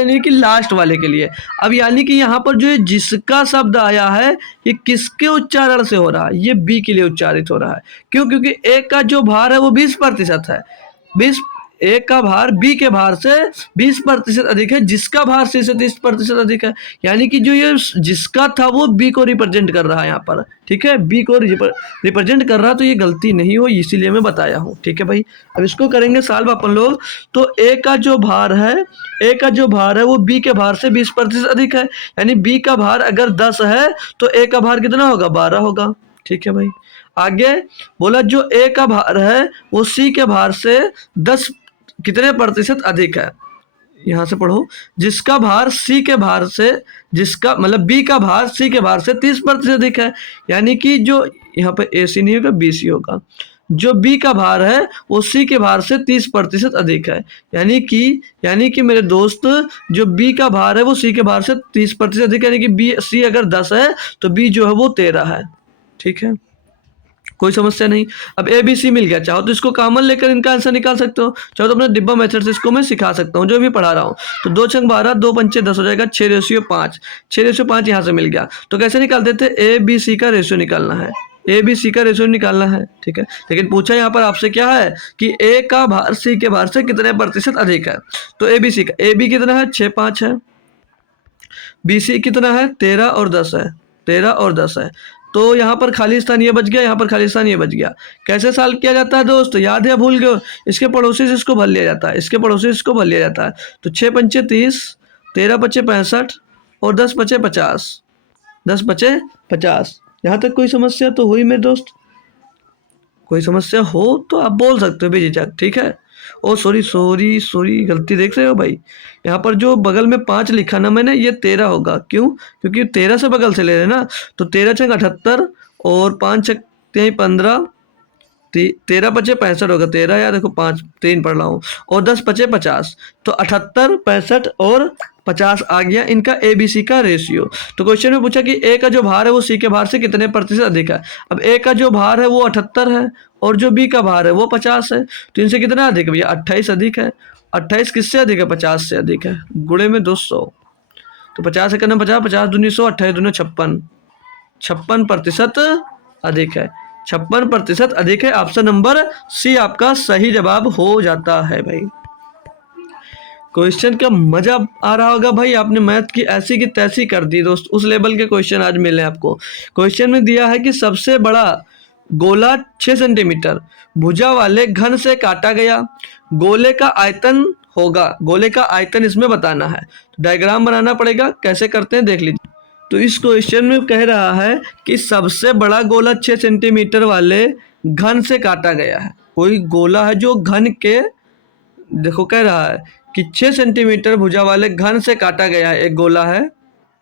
नहीं कि लास्ट वाले के लिए। अब यानी कि यहाँ पर जो ये जिसका शब्द आया है ये किसके उच्चारण से हो रहा है, ये बी के लिए उच्चारित हो रहा है। क्यों, क्योंकि ए का जो भार है वो 20% है। ए का भार बी के भार से 20% अधिक है, जिसका भार सी से 30% अधिक है। यानी कि जो ये जिसका था वो बी को रिप्रेजेंट कर रहा है यहाँ पर, ठीक है, बी को रिप्रेजेंट कर रहा, तो ये गलती नहीं हो, इसीलिए मैं बताया हूँ, ठीक है भाई। अब इसको करेंगे सॉल्व अपन लोग। तो ए का जो भार है वो बी के भार से 20% अधिक है, यानी बी का भार अगर 10 है तो ए का भार कितना होगा, 12 होगा, ठीक है भाई। आगे बोला जो ए का भार है वो सी के भार से 10 कितने प्रतिशत अधिक है। यहां से पढ़ो, जिसका भार सी के भार से, जिसका मतलब बी का भार सी के भार से 30% अधिक है, यानी कि जो यहाँ पे ए सी नहीं होगा बी सी होगा। जो बी का भार है वो सी के भार से 30% अधिक है, यानी कि मेरे दोस्त जो बी का भार है वो सी के भार से 30% अधिक है, यानी कि बी सी अगर 10 है तो बी जो है वो 13 है, ठीक है, कोई समस्या नहीं। अब ए बी सी मिल गया, चाहो तो इसको कॉमन लेकर इनका आंसर निकाल सकते हो, चाहो तो अपने डिब्बा मेथड से इसको मैं सिखा सकता हूँ, जो भी पढ़ा रहा हूँ। तो 2 छंग 12, 2 पंचे 10 हो जाएगा, 6:5 यहाँ से मिल गया। तो कैसे निकाल देते, ए बी सी का रेशियो निकालना है, ठीक है। लेकिन पूछा यहाँ पर आपसे क्या है कि ए का भार सी के भार से कितने प्रतिशत अधिक है। तो ए बी सी का, ए बी कितना है 6 5 है, बी सी कितना है 13 और 10 है, तो यहाँ पर खाली स्थान ये बच गया, यहाँ पर खाली स्थान ये बच गया। कैसे सॉल्व किया जाता है दोस्त, याद है भूल गए, इसके पड़ोसी से इसको भर लिया जाता है, तो 6 पंचे 30, 13 बचे 65 और 10 बचे 50। यहाँ तक कोई समस्या तो हुई मेरे दोस्त, कोई समस्या हो तो आप बोल सकते हो बेझिझक, ठीक है। ओ सॉरी गलती देख रहे हो भाई, यहाँ पर जो बगल में 5 लिखा ना मैंने, ये 13 होगा, क्यों, क्योंकि 13 से बगल से ले रहे ना, तो 13 छंग 78 और 5 छक्के 15 13 पचे 65 होगा, 13 या देखो 5 3 पढ़ रहा हूँ, और 10 पचे 50, तो 78 65 और 50 आ गया इनका ABC का रेशियो। तो क्वेश्चन में पूछा कि A का जो भार है वो C के भार से कितने प्रतिशत अधिक है। अब A का जो भार है वो 78 है और जो B का भार है वो 50 है, तो इनसे कितना अधिक है भैया, 28 अधिक है। 28 किससे अधिक है, 50 से अधिक है, गुणे में 200, तो 50 एकम 50, 50 दूनी 100, 28 दूनी 56, 56% अधिक है, 56% अधिक है। ऑप्शन नंबर सी आपका सही जवाब हो जाता है भाई। क्वेश्चन का मजा आ रहा होगा भाई, आपने मैथ की ऐसी की तैसी कर दी दोस्त, उस लेवल के क्वेश्चन आज मिले आपको। क्वेश्चन में दिया है कि सबसे बड़ा गोला 6 सेंटीमीटर भुजा वाले घन से काटा गया, गोले का आयतन होगा, गोले का आयतन इसमें बताना है। तो डायग्राम बनाना पड़ेगा, कैसे करते हैं देख लीजिए। तो इस क्वेश्चन में कह रहा है कि सबसे बड़ा गोला 6 सेंटीमीटर वाले घन से काटा गया है। कोई गोला है जो घन के, देखो कह रहा है कि 6 सेंटीमीटर भुजा वाले घन से काटा गया है, एक गोला है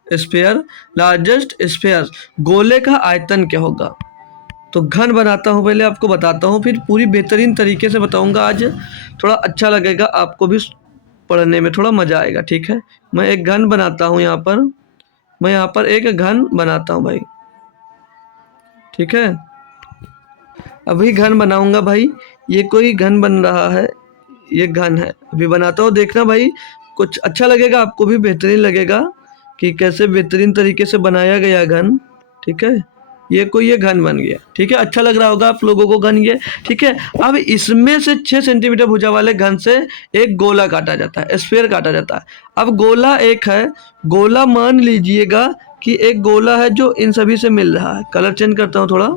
स्फीयर, लार्जेस्ट स्फीयर, गोले का आयतन क्या होगा। तो घन बनाता हूँ, पहले आपको बताता हूँ, फिर पूरी बेहतरीन तरीके से बताऊँगा। आज थोड़ा अच्छा लगेगा आपको भी, पढ़ने में थोड़ा मज़ा आएगा, ठीक है। मैं एक घन बनाता हूँ यहाँ पर, मैं यहाँ पर एक घन बनाता हूँ भाई, ठीक है। अभी घन बनाऊँगा भाई, ये कोई घन बन रहा है, ये घन है, अभी बनाता हूँ, देखना भाई कुछ अच्छा लगेगा आपको भी, बेहतरीन लगेगा कि कैसे बेहतरीन तरीके से बनाया गया घन, ठीक है। ये घन बन गया, ठीक है, अच्छा लग रहा होगा आप लोगों को घन ये, ठीक है। अब इसमें से 6 सेंटीमीटर भुजा वाले घन से एक गोला काटा जाता है, स्फीयर काटा जाता है। अब गोला एक है, गोला मान लीजिएगा कि एक गोला है जो इन सभी से मिल रहा है। कलर चेंज करता हूँ, थोड़ा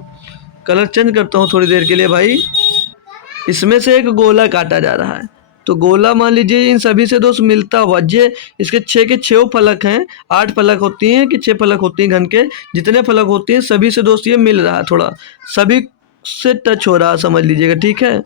कलर चेंज करता हूँ थोड़ी देर के लिए भाई। इसमें से एक गोला काटा जा रहा है, तो गोला मान लीजिए इन सभी से दोस्त मिलता हुआ, ये इसके 6 के 6 फलक हैं, 8 फलक होती हैं कि 6 फलक होती हैं घन के, जितने फलक होती हैं सभी से दोस्त ये मिल रहा है, थोड़ा सभी से टच हो रहा है, समझ लीजिएगा, ठीक है,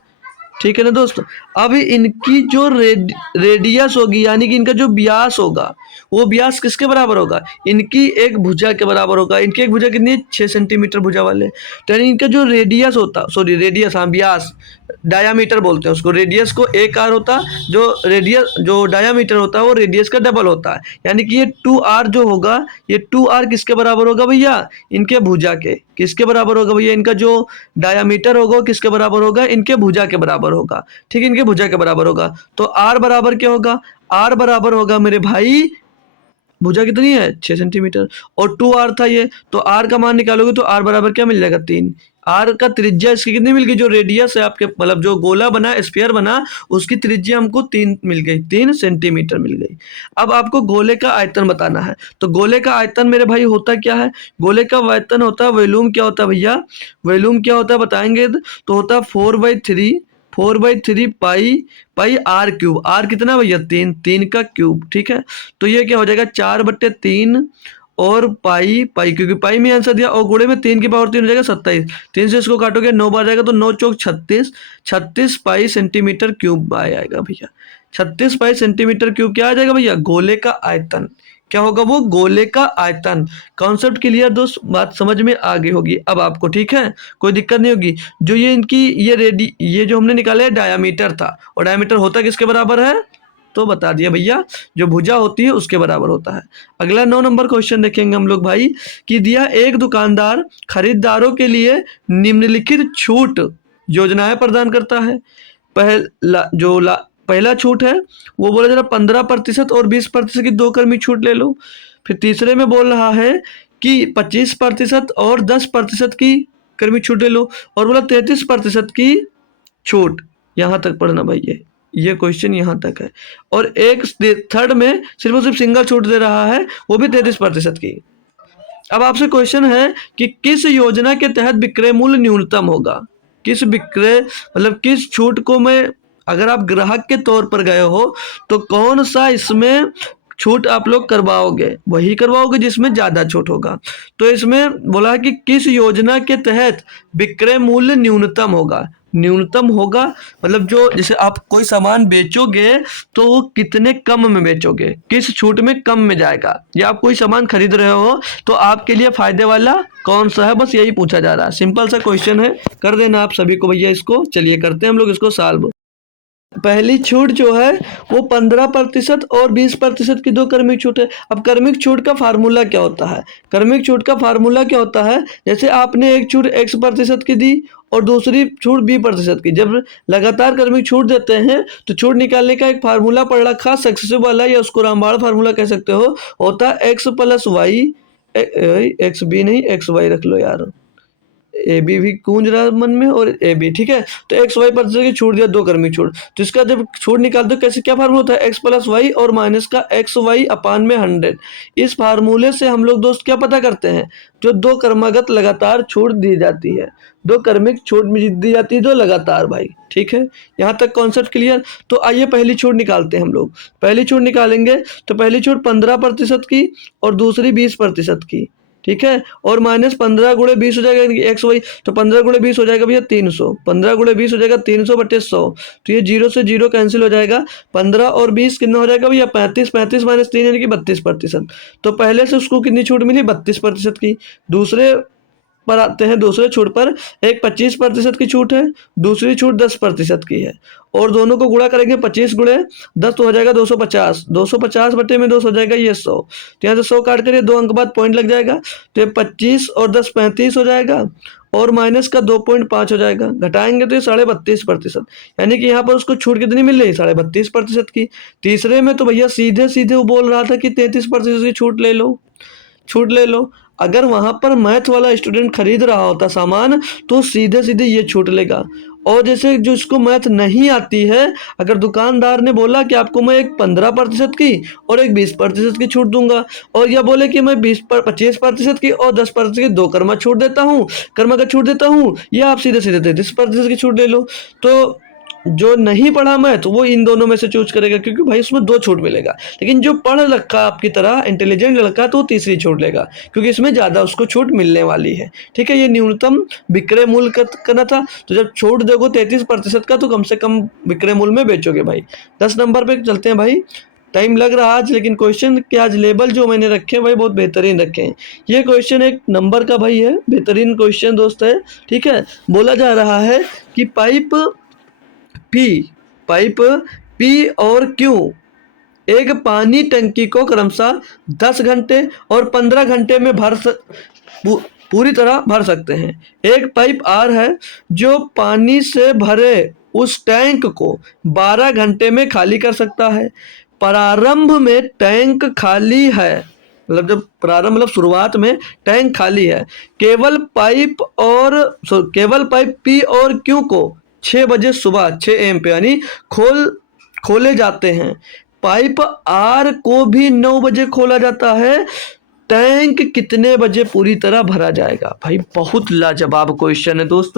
ठीक है ना दोस्त। अब इनकी जो रेडियस होगी, यानी कि इनका जो व्यास होगा, वो व्यास किसके बराबर होगा, इनकी एक भुजा के बराबर होगा। इनकी एक भुजा कितनी है, 6 सेंटीमीटर भुजा वाले, तो यानी इनका जो रेडियस होता, सॉरी रेडियस, हाँ व्यास, डायामीटर बोलते हैं उसको, रेडियस को एक आर होता, जो रेडियस जो डायामीटर होता है वो रेडियस का डबल होता है, यानी कि ये 2r जो होगा, ये 2r किसके बराबर होगा भैया, इनके भुजा के, किसके बराबर होगा भैया, इनका जो डायामीटर होगा किसके बराबर होगा, इनके भुजा के बराबर होगा, ठीक है, इनके भुजा के बराबर होगा। तो r बराबर क्या होगा, r बराबर होगा मेरे भाई, भुजा कितनी है 6 सेंटीमीटर और 2r था ये, तो r का मान निकालोगे तो r बराबर क्या मिल जाएगा 3। r का त्रिज्या इसकी कितनी मिल गई, जो रेडियस है आपके, मतलब जो गोला बना, स्फीयर बना, उसकी त्रिज्या हमको 3 मिल गई, 3 सेंटीमीटर मिल गई। अब आपको गोले का आयतन बताना है, तो गोले का आयतन मेरे भाई होता क्या है, गोले का आयतन होता है, वॉल्यूम क्या होता है भैया, वॉल्यूम क्या होता है बताएंगे, तो होता है 4/3 पाई आर क्यूब, आर कितना भैया 3, 3 का क्यूब, ठीक है। तो ये क्या हो जाएगा 4/3 और पाई, क्योंकि पाई में आंसर दिया, और गुणे में 3 की पावर 3 हो जाएगा 27, 3 से इसको काटोगे 9 बार जाएगा, तो 9 चौक 36, 36 पाई सेंटीमीटर क्यूब आएगा भैया, 36 पाई सेंटीमीटर क्यूब क्या आ जाएगा भैया, गोले का आयतन क्या होगा, वो गोले का आयतन। कॉन्सेप्ट क्लियर दोस्त, बात समझ में आ गई होगी अब आपको, ठीक है, कोई दिक्कत नहीं होगी। जो ये इनकी ये जो हमने निकाला है डायामीटर था, और डायामीटर होता किसके बराबर है, तो बता दिया भैया, जो भुजा होती है उसके बराबर होता है। अगला 9 नंबर क्वेश्चन देखेंगे हम लोग भाई, कि दिया एक दुकानदार खरीदारों के लिए निम्नलिखित छूट योजनाएं प्रदान करता है। पहला छूट है वो बोला जरा 15% और 20% की 2 कर्मी छूट ले लो। फिर तीसरे में बोल रहा है कि 25% और 10% की कर्मी छूट ले लो, और बोला 33% की छूट। यहाँ तक पढ़ना भाई, ये क्वेश्चन यहाँ तक है। और एक थर्ड में सिर्फ और सिर्फ सिंगल छूट दे रहा है, वो भी 33% की। अब आपसे क्वेश्चन है कि किस योजना के तहत विक्रय मूल्य न्यूनतम होगा, किस विक्रय मतलब किस छूट को मैं, अगर आप ग्राहक के तौर पर गए हो तो कौन सा इसमें छूट आप लोग करवाओगे, वही करवाओगे जिसमें ज़्यादा छूट होगा। तो इसमें बोला है कि किस योजना के तहत विक्रय मूल्य न्यूनतम होगा, न्यूनतम होगा, मतलब जो जैसे आप कोई सामान बेचोगे तो वो कितने कम में बेचोगे, किस छूट में कम में जाएगा, या आप कोई सामान खरीद रहे हो तो आपके लिए फायदे वाला कौन सा है, बस यही पूछा जा रहा है। सिंपल सा क्वेश्चन है, कर देना आप सभी को भैया इसको। चलिए करते हैं हम लोग इसको सॉल्व। पहली छूट जो है वो 15% और 20% की दो क्रमिक छूट है। अब क्रमिक छूट का फार्मूला क्या होता है? क्रमिक छूट का फार्मूला क्या होता है? जैसे आपने एक छूट x% की दी और दूसरी छूट b% की, जब लगातार क्रमिक छूट देते हैं तो छूट निकालने का एक फार्मूला पड़ रखा सक्सेसिव वाला, या उसको रामबाण फार्मूला कह सकते हो, होता है x plus y, x b नहीं एक्स वाई रख लो यार, ए बी भी गूंज रहा है मन में, और ए बी, ठीक है। तो एक्स वाई प्रतिशत की छूट दिया, दो क्रमिक छूट, तो इसका जब छूट निकाल दो कैसे, क्या फार्मूला होता है? एक्स प्लस वाई और माइनस का एक्स वाई अपान में 100। इस फार्मूले से हम लोग दोस्त क्या पता करते हैं? जो दो क्रमागत लगातार छूट दी जाती है, दो क्रमिक छूट दी जाती है जो लगातार, भाई ठीक है। यहाँ तक कॉन्सेप्ट क्लियर? तो आइए पहली छूट निकालते हैं हम लोग। पहली छूट निकालेंगे तो पहली छूट 15% की और दूसरी 20% की, ठीक है। और माइनस 15 गुणे 20 हो जाएगा एक्स वाई, तो 15 गुणे 20 हो जाएगा भैया 300, 15 गुणे 20 हो जाएगा 300 बटे 100, तो ये जीरो से जीरो कैंसिल हो जाएगा। 15 और 20 कितना हो जाएगा भैया 35, 35 माइनस 3 यानी कि 32%। तो पहले से उसको कितनी छूट मिली? 32% की। दूसरे पर आते हैं, दूसरे छूट पर एक 25% की छूट है, दूसरी छूट 10% की है, और दोनों को गुणा करेंगे 25 गुणे 10 तो हो जाएगा 250, 250 बटे में 2 हो जाएगा ये 100, तो यहाँ से 100 काट कर ये 2 अंक बाद पॉइंट लग जाएगा, तो ये 25 और 10 35 हो जाएगा, और माइनस का 2.5 हो जाएगा, घटाएंगे तो ये 32.5%, यानी कि यहाँ पर उसको छूट कितनी मिल रही? 32.5% की। तीसरे में तो भैया सीधे सीधे वो बोल रहा था कि 33% की छूट ले लो, छूट ले लो। अगर वहां पर मैथ वाला स्टूडेंट खरीद रहा होता सामान तो सीधे सीधे ये छूट लेगा। और जैसे जो इसको मैथ नहीं आती है, अगर दुकानदार ने बोला कि आपको मैं एक 15% की और एक 20% की छूट दूंगा, और यह बोले कि मैं 25% की और 10% की दो कर्मा छूट देता हूँ, कर्मा का छूट देता हूँ, या आप सीधे सीधे 33% की छूट ले लो, तो जो नहीं पढ़ा मैथ वो इन दोनों में से चूज करेगा, क्योंकि भाई उसमें दो छूट मिलेगा। लेकिन जो पढ़ रखा आपकी तरह इंटेलिजेंट लड़का तो वो तीसरी छूट लेगा, क्योंकि इसमें ज़्यादा उसको छूट मिलने वाली है, ठीक है। ये न्यूनतम विक्रय मूल्य करना था, तो जब छूट दोगे 33% का तो कम से कम विक्रय मूल्य में बेचोगे भाई। 10 नंबर पे चलते हैं भाई। टाइम लग रहा आज, लेकिन क्वेश्चन के आज लेवल जो मैंने रखे हैं भाई बहुत बेहतरीन रखे हैं। ये क्वेश्चन एक नंबर का भाई है, बेहतरीन क्वेश्चन दोस्त है, ठीक है। बोला जा रहा है कि पाइप पी और क्यू एक पानी टंकी को क्रमशः 10 घंटे और 15 घंटे में पूरी तरह भर सकते हैं। एक पाइप आर है जो पानी से भरे उस टैंक को 12 घंटे में खाली कर सकता है। प्रारंभ में टैंक खाली है, मतलब जब प्रारंभ मतलब शुरुआत में टैंक खाली है। केवल पाइप पी और क्यू को 6 बजे सुबह 6 AM पे यानी खोले जाते हैं। पाइप आर को भी 9 बजे खोला जाता है। टैंक कितने बजे पूरी तरह भरा जाएगा? भाई बहुत लाजवाब क्वेश्चन है दोस्त,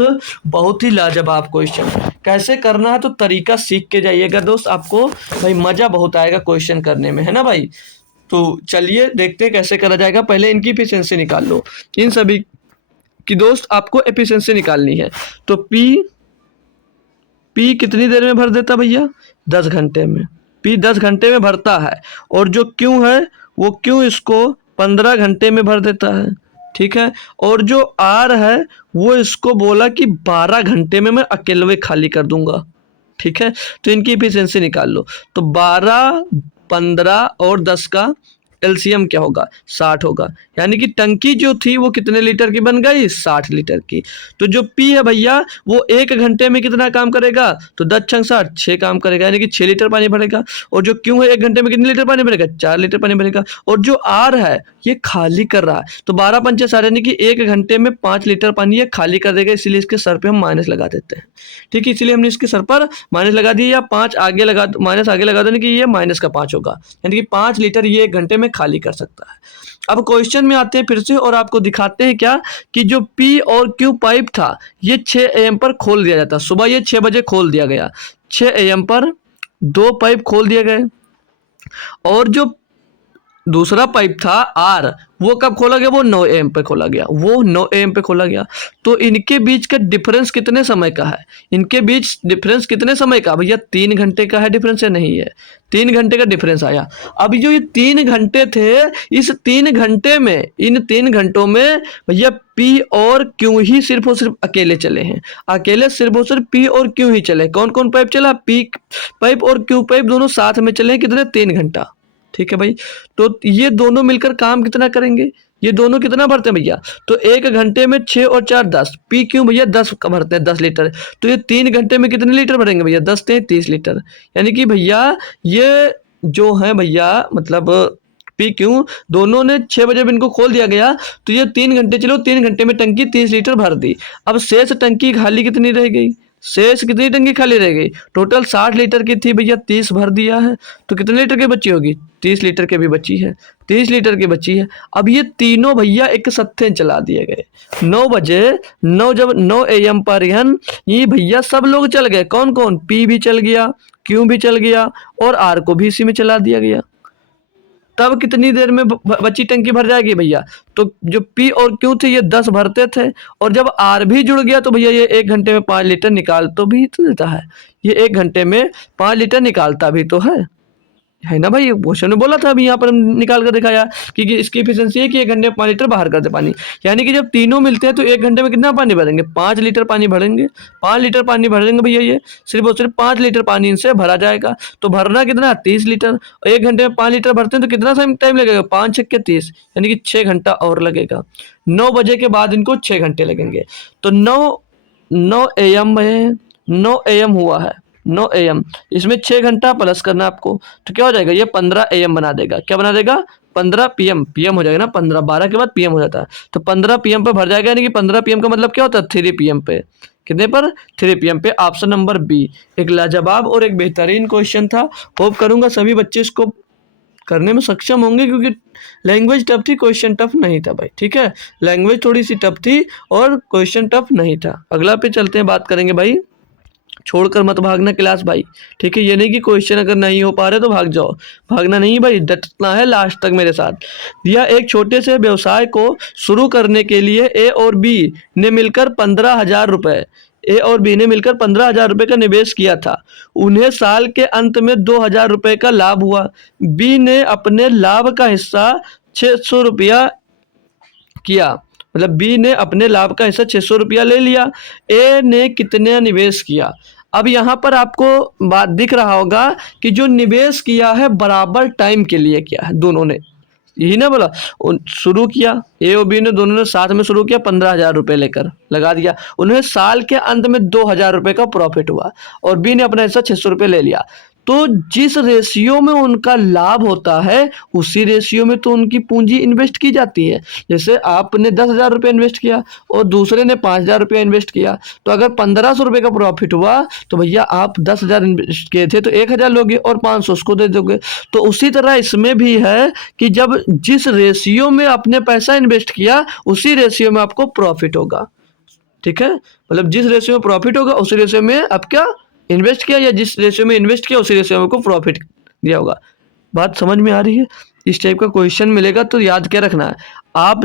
बहुत ही लाजवाब क्वेश्चन। कैसे करना है तो तरीका सीख के जाइएगा दोस्त, आपको भाई मजा बहुत आएगा क्वेश्चन करने में, है ना भाई। तो चलिए देखते हैं कैसे करा जाएगा। पहले इनकी एफिशिएंसी निकाल लो, इन सभी की दोस्त आपको एफिशिएंसी निकालनी है। तो पी कितनी देर में भर देता भैया? 10 घंटे में। पी 10 घंटे में भरता है, और जो क्यू है वो क्यू इसको 15 घंटे में भर देता है, ठीक है। और जो आर है वो इसको बोला कि 12 घंटे में मैं अकेले खाली कर दूंगा, ठीक है। तो इनकी एफिशिएंसी निकाल लो। तो 12, 15 और 10 का एलसीएम क्या होगा? 60 होगा, यानी कि टंकी जो थी वो कितने लीटर की बन गई? 60 लीटर की। तो जो पी है भैया वो 1 घंटे में कितना काम करेगा? तो 10 छंग 60, 6 काम करेगा, यानी कि 6 लीटर पानी भरेगा। और जो क्यू है 1 घंटे में कितने लीटर पानी भरेगा? 4 लीटर पानी भरेगा। और जो आर है ये खाली कर रहा है, तो 12 पंचे 60, यानी कि 1 घंटे में 5 लीटर पानी ये खाली कर देगा। इसीलिए इसके सर पे हम माइनस लगा देते हैं, ठीक है। इसीलिए हमने इसके सर पर माइनस लगा दिया, या 5 आगे लगा, माइनस आगे लगा दो, कि ये माइनस का 5 होगा, यानी कि 5 लीटर ये 1 घंटे में खाली कर सकता है। अब क्वेश्चन में आते हैं फिर से, और आपको दिखाते हैं क्या कि जो पी और क्यू पाइप था ये 6 AM पर खोल दिया जाता। सुबह ये 6 बजे खोल दिया गया, 6 AM पर 2 पाइप खोल दिए गए, और जो दूसरा पाइप था आर, वो कब खोला गया, वो 9 AM पे खोला गया, वो 9 AM पे खोला गया। तो इनके बीच का डिफरेंस कितने समय का है, इनके बीच डिफरेंस कितने समय का भैया, 3 घंटे का है डिफरेंस या नहीं है, 3 घंटे का डिफरेंस आया। अब जो ये 3 घंटे थे, इस 3 घंटे में, इन 3 घंटों में भैया पी और क्यू ही सिर्फ और सिर्फ अकेले चले हैं, अकेले सिर्फ और सिर्फ पी और क्यू ही चले। कौन कौन पाइप चला, पी पाइप और क्यू पाइप दोनों साथ में चले हैं, कितने, 3 घंटा। ठीक है भाई, तो ये दोनों मिलकर काम कितना करेंगे, ये दोनों कितना भरते हैं भैया, तो 1 घंटे में 6 और 4 10, पी क्यों भैया 10 का भरते हैं, 10 लीटर। तो ये 3 घंटे में कितने लीटर भरेंगे भैया, 10 से 30 लीटर। यानी कि भैया ये जो है भैया, मतलब पी क्यों दोनों ने 6 बजे भी इनको खोल दिया गया, तो ये 3 घंटे चलो, 3 घंटे में टंकी 30 लीटर भर दी। अब शेष टंकी खाली कितनी रह गई, शेष कितनी टंकी खाली रह गई, टोटल 60 लीटर की थी भैया, 30 भर दिया है, तो कितने लीटर की बची होगी, 30 लीटर की भी बची है, 30 लीटर की बची है। अब ये तीनों भैया एक सत्थे चला दिए गए 9 बजे, 9 जब 9 AM पर ये भैया सब लोग चल गए, कौन कौन, पी भी चल गया, क्यू भी चल गया और आर को भी इसी में चला दिया गया। तब कितनी देर में बची टंकी भर जाएगी भैया, तो जो पी और क्यू थे ये 10 भरते थे, और जब आर भी जुड़ गया तो भैया ये 1 घंटे में 5 लीटर निकाल तो भी तो देता है, ये 1 घंटे में 5 लीटर निकालता भी तो है ना भाई। क्वेश्चन में बोला था अभी, यहाँ पर हम निकाल कर दिखाया कि इसकी एफिशिएंसी है कि 1 घंटे में 5 लीटर बाहर करते पानी। यानी कि जब तीनों मिलते हैं तो 1 घंटे में कितना पानी भरेंगे, 5 लीटर पानी भरेंगे, 5 लीटर पानी भरेंगे भैया, ये सिर्फ और सिर्फ 5 लीटर पानी इनसे भरा जाएगा। तो भरना कितना, 30 लीटर, 1 घंटे में 5 लीटर भरते हैं तो कितना टाइम लगेगा, 5 छक्के 30, यानी कि 6 घंटा और लगेगा। 9 बजे के बाद इनको 6 घंटे लगेंगे। तो 9 AM में 9 AM हुआ है, 9 AM, इसमें 6 घंटा प्लस करना आपको, तो क्या हो जाएगा, ये 15 AM बना देगा, क्या बना देगा, 15 PM, PM हो जाएगा ना, 15, 12 के बाद PM हो जाता है, तो 15 PM पे भर जाएगा। यानी कि 15 PM का मतलब क्या होता है, 3 PM पे, कितने पर, 3 PM पे। ऑप्शन नंबर बी एक लाजवाब और एक बेहतरीन क्वेश्चन था। होप करूंगा सभी बच्चे इसको करने में सक्षम होंगे, क्योंकि लैंग्वेज टफ थी, क्वेश्चन टफ नहीं था भाई। ठीक है, लैंग्वेज थोड़ी सी टफ थी और क्वेश्चन टफ नहीं था। अगला पे चलते हैं, बात करेंगे भाई, छोड़कर मत भागना क्लास भाई। ठीक है, ये नहीं कि क्वेश्चन अगर नहीं हो पा रहे तो भाग जाओ, भागना नहीं भाई, डटना है लास्ट तक मेरे साथ। दिया, एक छोटे से व्यवसाय को शुरू करने के लिए ए और बी ने मिलकर 15,000 रुपए, ए और बी ने मिलकर 15,000 रुपए का निवेश किया था। उन्हें साल के अंत में 2,000 रुपए का लाभ हुआ। बी ने अपने लाभ का हिस्सा 600 रुपया किया, मतलब बी ने अपने लाभ का हिस्सा 600 रुपया ले लिया। ए ने कितने निवेश किया। अब यहाँ पर आपको बात दिख रहा होगा कि जो निवेश किया है बराबर टाइम के लिए किया है दोनों ने, यही ना बोला, शुरू किया ए और बी ने, दोनों ने साथ में शुरू किया, 15,000 रुपये लेकर लगा दिया। उन्हें साल के अंत में 2,000 रुपये का प्रॉफिट हुआ और बी ने अपना हिस्सा 600 रुपये ले लिया। तो जिस रेशियो में उनका लाभ होता है उसी रेशियो में तो उनकी पूंजी इन्वेस्ट की जाती है। जैसे आपने 10,000 रुपये इन्वेस्ट किया और दूसरे ने 5,000 रुपये इन्वेस्ट किया, तो अगर 1,500 रुपये का प्रॉफिट हुआ तो भैया आप 10,000 इन्वेस्ट किए थे तो 1,000 लोगे और 500 उसको दे दोगे। तो उसी तरह इसमें भी है कि जब जिस रेशियो में आपने पैसा इन्वेस्ट किया उसी रेशियो में आपको प्रॉफिट होगा। ठीक है, मतलब जिस रेशियो में प्रॉफिट होगा उसी रेशियो में आप क्या इन्वेस्ट किया, या जिस रेशियो में इन्वेस्ट किया उसी रेशियो में आपको प्रॉफिट दिया होगा। बात समझ में आ रही है। इस टाइप का क्वेश्चन मिलेगा तो याद क्या रखना है, आप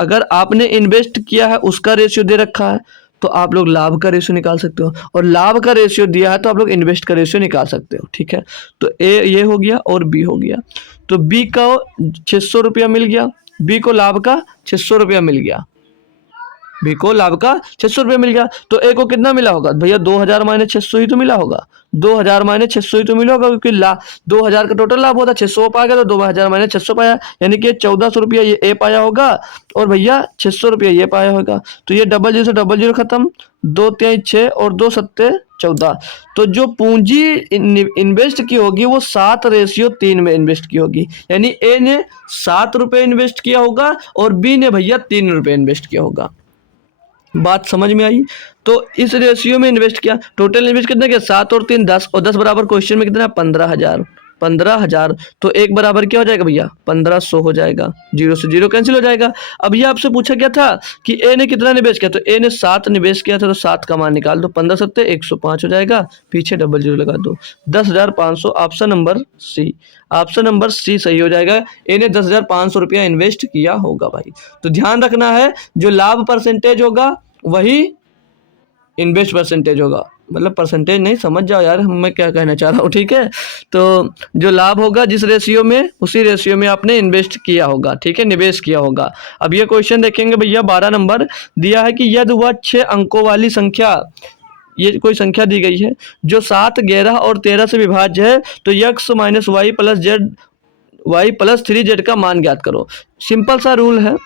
अगर आपने इन्वेस्ट किया है उसका रेशियो दे रखा है तो आप लोग लाभ का रेशियो निकाल सकते हो, और लाभ का रेशियो दिया है तो आप लोग इन्वेस्ट का रेशियो निकाल सकते हो। ठीक है, तो ए ये हो गया और बी हो गया। तो बी का 600 रुपया मिल गया, बी को लाभ का 600 रुपया मिल गया, बी को लाभ का 600 रुपये मिल गया। तो ए को कितना मिला होगा भैया, 2,000 माइनस 600 ही तो मिला होगा, 2,000 माइनस 600 ही तो मिला होगा, क्योंकि 2,000 का टोटल लाभ होता, 600 पा गया तो 2,000 माइनस 600 पाया, यानी कि 1,400 रुपया ये ए पाया होगा और भैया 600 रुपया ये पाया होगा। तो ये डबल जीरो से डबल जीरो खत्म, 2 3 6 और 2 7 14। तो जो पूंजी इन्वेस्ट की होगी वो 7:3 में इन्वेस्ट की होगी, यानी ए ने 7 रुपये इन्वेस्ट किया होगा और बी ने भैया 3 रुपये इन्वेस्ट किया होगा। बात समझ में आई। तो इस रेशियो में इन्वेस्ट किया, टोटल इन्वेस्ट कितना किया, 7 और 3 10, और 10 बराबर क्वेश्चन में कितना, 15,000। 15,000, तो एक बराबर क्या हो जाएगा भैया 1500 हो जाएगा, 0 से 0 कैंसिल हो जाएगा। अब ये आपसे पूछा गया था कि ए ने कितना निवेश किया, तो ए ने 7 निवेश किया था, तो 7 का मान निकाल दो, 15 सत्ते 105 हो जाएगा, पीछे डबल जीरो लगा दो, 10,500। Option number C, option number C सही हो जाएगा। ए ने 10,500 रुपया इन्वेस्ट किया होगा भाई। तो ध्यान रखना है, जो लाभ परसेंटेज होगा वही इन्वेस्ट परसेंटेज होगा, मतलब परसेंटेज नहीं, समझ जाओ यार मैं क्या कहना चाह रहा हूँ, ठीक है। तो जो लाभ होगा जिस रेशियो में, उसी रेशियो में आपने इन्वेस्ट किया होगा, ठीक है, निवेश किया होगा। अब ये क्वेश्चन देखेंगे भैया, 12 नंबर दिया है कि यदि वह 6 अंकों वाली संख्या, ये कोई संख्या दी गई है जो 7, 11 और 13 से विभाज्य है, तो x minus y plus z, y plus 3z का मान ज्ञात करो। सिंपल सा रूल है,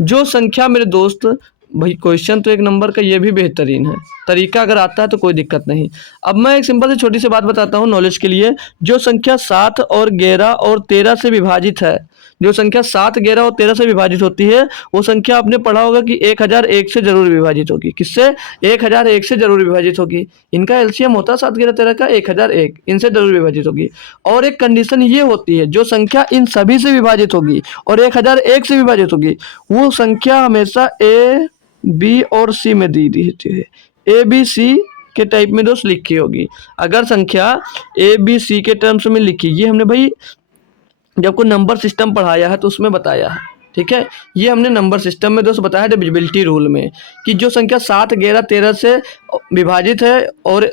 जो संख्या मेरे दोस्त, भाई क्वेश्चन तो एक नंबर का ये भी बेहतरीन है, तरीका अगर आता है तो कोई दिक्कत नहीं। अब मैं एक सिंपल सी छोटी सी बात बताता हूँ नॉलेज के लिए, जो संख्या 7 और 11 और 13 से विभाजित है, जो संख्या 7, 11 और 13 से विभाजित होती है, वो संख्या आपने पढ़ा होगा कि 1001 से जरूर विभाजित होगी। किससे? 1001 से जरूर विभाजित होगी। इनका एलसीएम होता है 7, 11, 13 का 1001, इनसे जरूर विभाजित होगी। और एक कंडीशन ये होती है, जो संख्या इन सभी से विभाजित होगी और 1001 से विभाजित होगी, वो संख्या हमेशा ए, बी और सी में दी रहती है। ए बी सी के टाइप में दोस्त लिखी होगी। अगर संख्या ए बी सी के टर्म्स में लिखी, ये हमने भाई जब को नंबर सिस्टम पढ़ाया है तो उसमें बताया है, ठीक है। ये हमने नंबर सिस्टम में दोस्त बताया डिविजिबिलिटी रूल में, कि जो संख्या 7, 11, 13 से विभाजित है और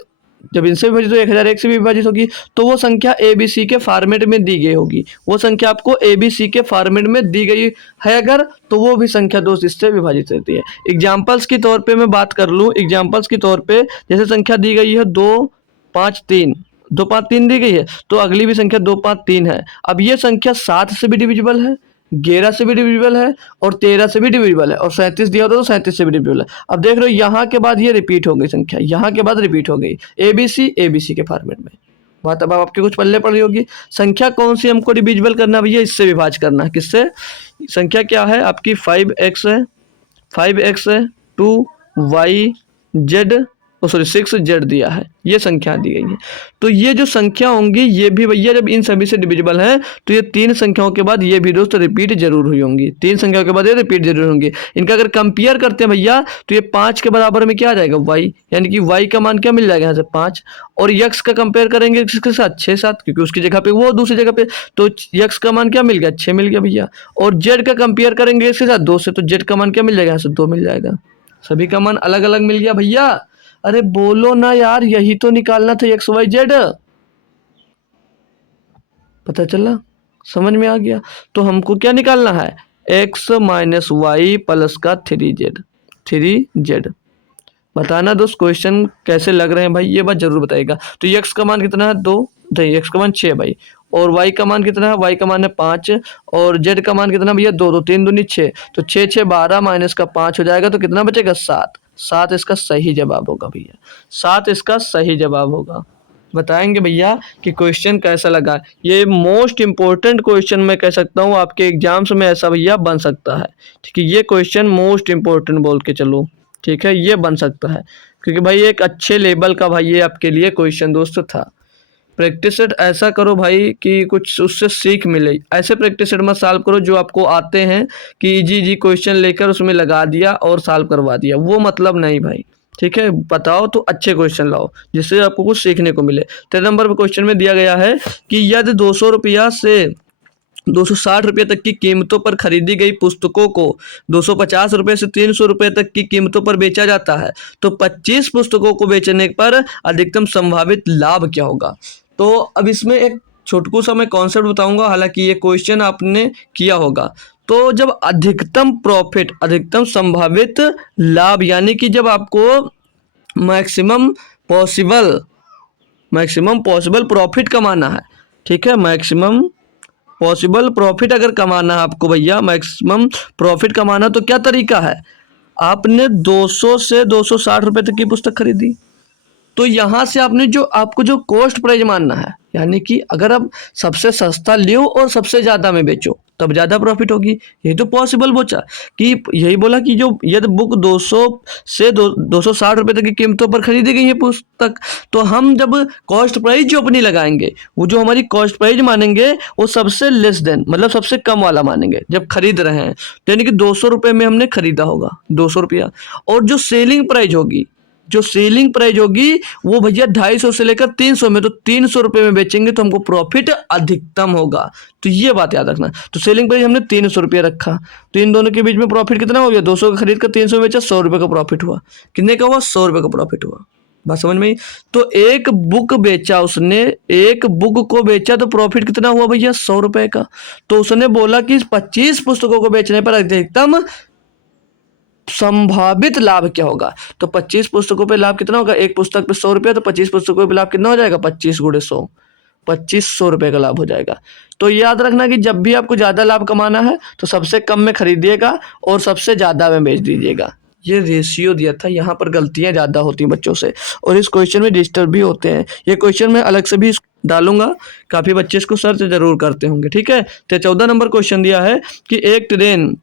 जब इनसे विभाजित तो 1001 से भी विभाजित होगी, तो वो संख्या ए बी सी के फॉर्मेट में दी गई होगी। वो संख्या आपको ए बी सी के फॉर्मेट में दी गई है अगर, तो वो भी संख्या दोस्त इससे विभाजित रहती है। एग्जाम्पल्स के तौर पे मैं बात कर लूँ, एग्जाम्पल्स के तौर पे जैसे संख्या दी गई है 2, 5, 3, 2, 5, 3 दी गई है, तो अगली भी संख्या 2, 5, 3 है। अब ये संख्या 7 से भी डिविजिबल है, 11 से भी डिविजिबल है और 13 से भी डिविजिबल है, और 37 दिया होता तो 37 से भी डिविजिबल है। अब देख लो यहाँ के बाद ये रिपीट हो गई संख्या, यहाँ के बाद रिपीट हो गई, एबीसी के फॉर्मेट में। बात अब आपके कुछ पल्ले पड़ रही होगी। संख्या कौन सी हमको डिविजिबल करना है भैया? इससे विभाज्य करना है। किससे? संख्या क्या है आपकी? 5x है, 5x है, 2y z 6z दिया है, ये संख्या दी गई है। तो ये जो संख्या होंगी ये भी भैया जब इन सभी से डिविजिबल है, तो ये 3 संख्याओं के बाद ये भी दोस्त रिपीट जरूर हुई होंगी, 3 संख्याओं के बाद ये रिपीट जरूर होंगी। इनका अगर कंपेयर करते हैं भैया, तो ये 5 के बराबर में क्या आ जाएगा? y, यानी कि y का मान क्या मिल जाएगा यहाँ से 5, और x का कंपेयर करेंगे किसके साथ? 6 साथ, क्योंकि उसकी जगह पे वो दूसरी जगह पे, तो x का मान क्या मिल गया? 6 मिल गया भैया। और z का कंपेयर करेंगे इसके साथ 2 से, तो z का मान क्या मिल जाएगा? यहाँ से 2 मिल जाएगा। सभी का मान अलग अलग मिल गया भैया। अरे बोलो ना यार, यही तो निकालना था एक्स वाई जेड। पता चला? समझ में आ गया? तो हमको क्या निकालना है? एक्स माइनस वाई प्लस का 3z। बताना दोस्त क्वेश्चन कैसे लग रहे हैं भाई, ये बात जरूर बताइएगा। तो एक्स का मान कितना है? 2, नहीं एक्स का मान 6 भाई, और y का मान कितना है? y का मान है 5, और z का मान कितना भैया? 2, 3 दूनी 6, तो 6, 6, 12 माइनस का 5 हो जाएगा, तो कितना बचेगा? 7। 7 इसका सही जवाब होगा भैया, 7 इसका सही जवाब होगा। बताएंगे भैया कि क्वेश्चन कैसा लगा। ये मोस्ट इंपॉर्टेंट क्वेश्चन मैं कह सकता हूँ, आपके एग्जाम्स में ऐसा भैया बन सकता है, ठीक है। ये क्वेश्चन मोस्ट इंपॉर्टेंट बोल के चलो, ठीक है, ये बन सकता है, क्योंकि भाई एक अच्छे लेवल का भाई ये आपके लिए क्वेश्चन दोस्त था। प्रैक्टिस सेट ऐसा करो भाई कि कुछ उससे सीख मिले। ऐसे प्रैक्टिस सेट मत सॉल्व करो जो आपको आते हैं कि इजी क्वेश्चन लेकर उसमें लगा दिया और सॉल्व करवा दिया, वो मतलब नहीं भाई, ठीक है। बताओ तो अच्छे क्वेश्चन लाओ जिससे आपको कुछ सीखने को मिले। 13 नंबर पर क्वेश्चन में दिया गया है कि यदि 200 रुपया से 260 रुपये तक की कीमतों पर खरीदी गई पुस्तकों को 250 रुपये से 300 रुपये तक की कीमतों पर बेचा जाता है, तो 25 पुस्तकों को बेचने पर अधिकतम संभावित लाभ क्या होगा? तो अब इसमें एक छोटकू सा मैं कॉन्सेप्ट बताऊंगा, हालांकि ये क्वेश्चन आपने किया होगा। तो जब अधिकतम प्रॉफिट, अधिकतम संभावित लाभ, यानी कि जब आपको मैक्सिमम पॉसिबल प्रॉफिट कमाना है, ठीक है, मैक्सिमम पॉसिबल प्रॉफिट अगर कमाना है आपको भैया, मैक्सिमम प्रॉफिट कमाना, तो क्या तरीका है? आपने 200 से 260 रुपये तक की पुस्तक खरीदी, तो यहाँ से आपने जो आपको जो कॉस्ट प्राइस मानना है, यानी कि अगर आप सबसे सस्ता लियो और सबसे ज़्यादा में बेचो, तब ज़्यादा प्रॉफिट होगी। यही तो पॉसिबल बोचा कि यही बोला कि जो यदि बुक 200 से 260 रुपये तक की कीमतों पर खरीदी गई है पुस्तक, तो हम जब कॉस्ट प्राइस जो अपनी लगाएंगे, वो जो हमारी कॉस्ट प्राइस मानेंगे वो सबसे लेस देन, मतलब सबसे कम वाला मानेंगे जब खरीद रहे हैं। तो यानी कि 200 रुपये में हमने खरीदा होगा, 200 रुपया। और जो सेलिंग प्राइस होगी, जो सेलिंग प्राइस होगी वो भैया 250 से लेकर 300 में, तो 300 रुपये में बेचेंगे तो हमको प्रॉफिट अधिकतम होगा। तो ये बात याद रखना। तो सेलिंग प्राइस हमने 300 रुपये रखा, तो इन दोनों के बीच में प्रॉफिट कितना हो गया, 200 का खरीद कर 300 में बेचा, 100 रुपये का प्रॉफिट हुआ। कितने का हुआ, 100 रुपये का प्रॉफिट हुआ। बात समझ में आई। तो एक बुक बेचा उसने, एक बुक को बेचा तो प्रॉफिट कितना हुआ भैया, 100 रुपये का। तो उसने बोला कि 25 पुस्तकों को बेचने पर अधिकतम संभावित लाभ क्या होगा। तो 25 पुस्तकों पे लाभ कितना होगा, एक पुस्तक पे 100 रुपया, तो 25 पुस्तकों पे लाभ कितना हो जाएगा, 25 गुणे 100, 2500 रुपये का लाभ हो जाएगा। तो याद रखना कि जब भी आपको ज़्यादा लाभ कमाना है तो सबसे कम में खरीदिएगा और सबसे ज़्यादा में बेच दीजिएगा। ये रेशियो दिया था, यहाँ पर गलतियाँ ज़्यादा होती हैं बच्चों से, और इस क्वेश्चन में डिस्टर्ब भी होते हैं। ये क्वेश्चन मैं अलग से भी डालूंगा, काफ़ी बच्चे इसको सर्च जरूर करते होंगे। ठीक है। तो 14 नंबर क्वेश्चन दिया है कि एक ट्रेन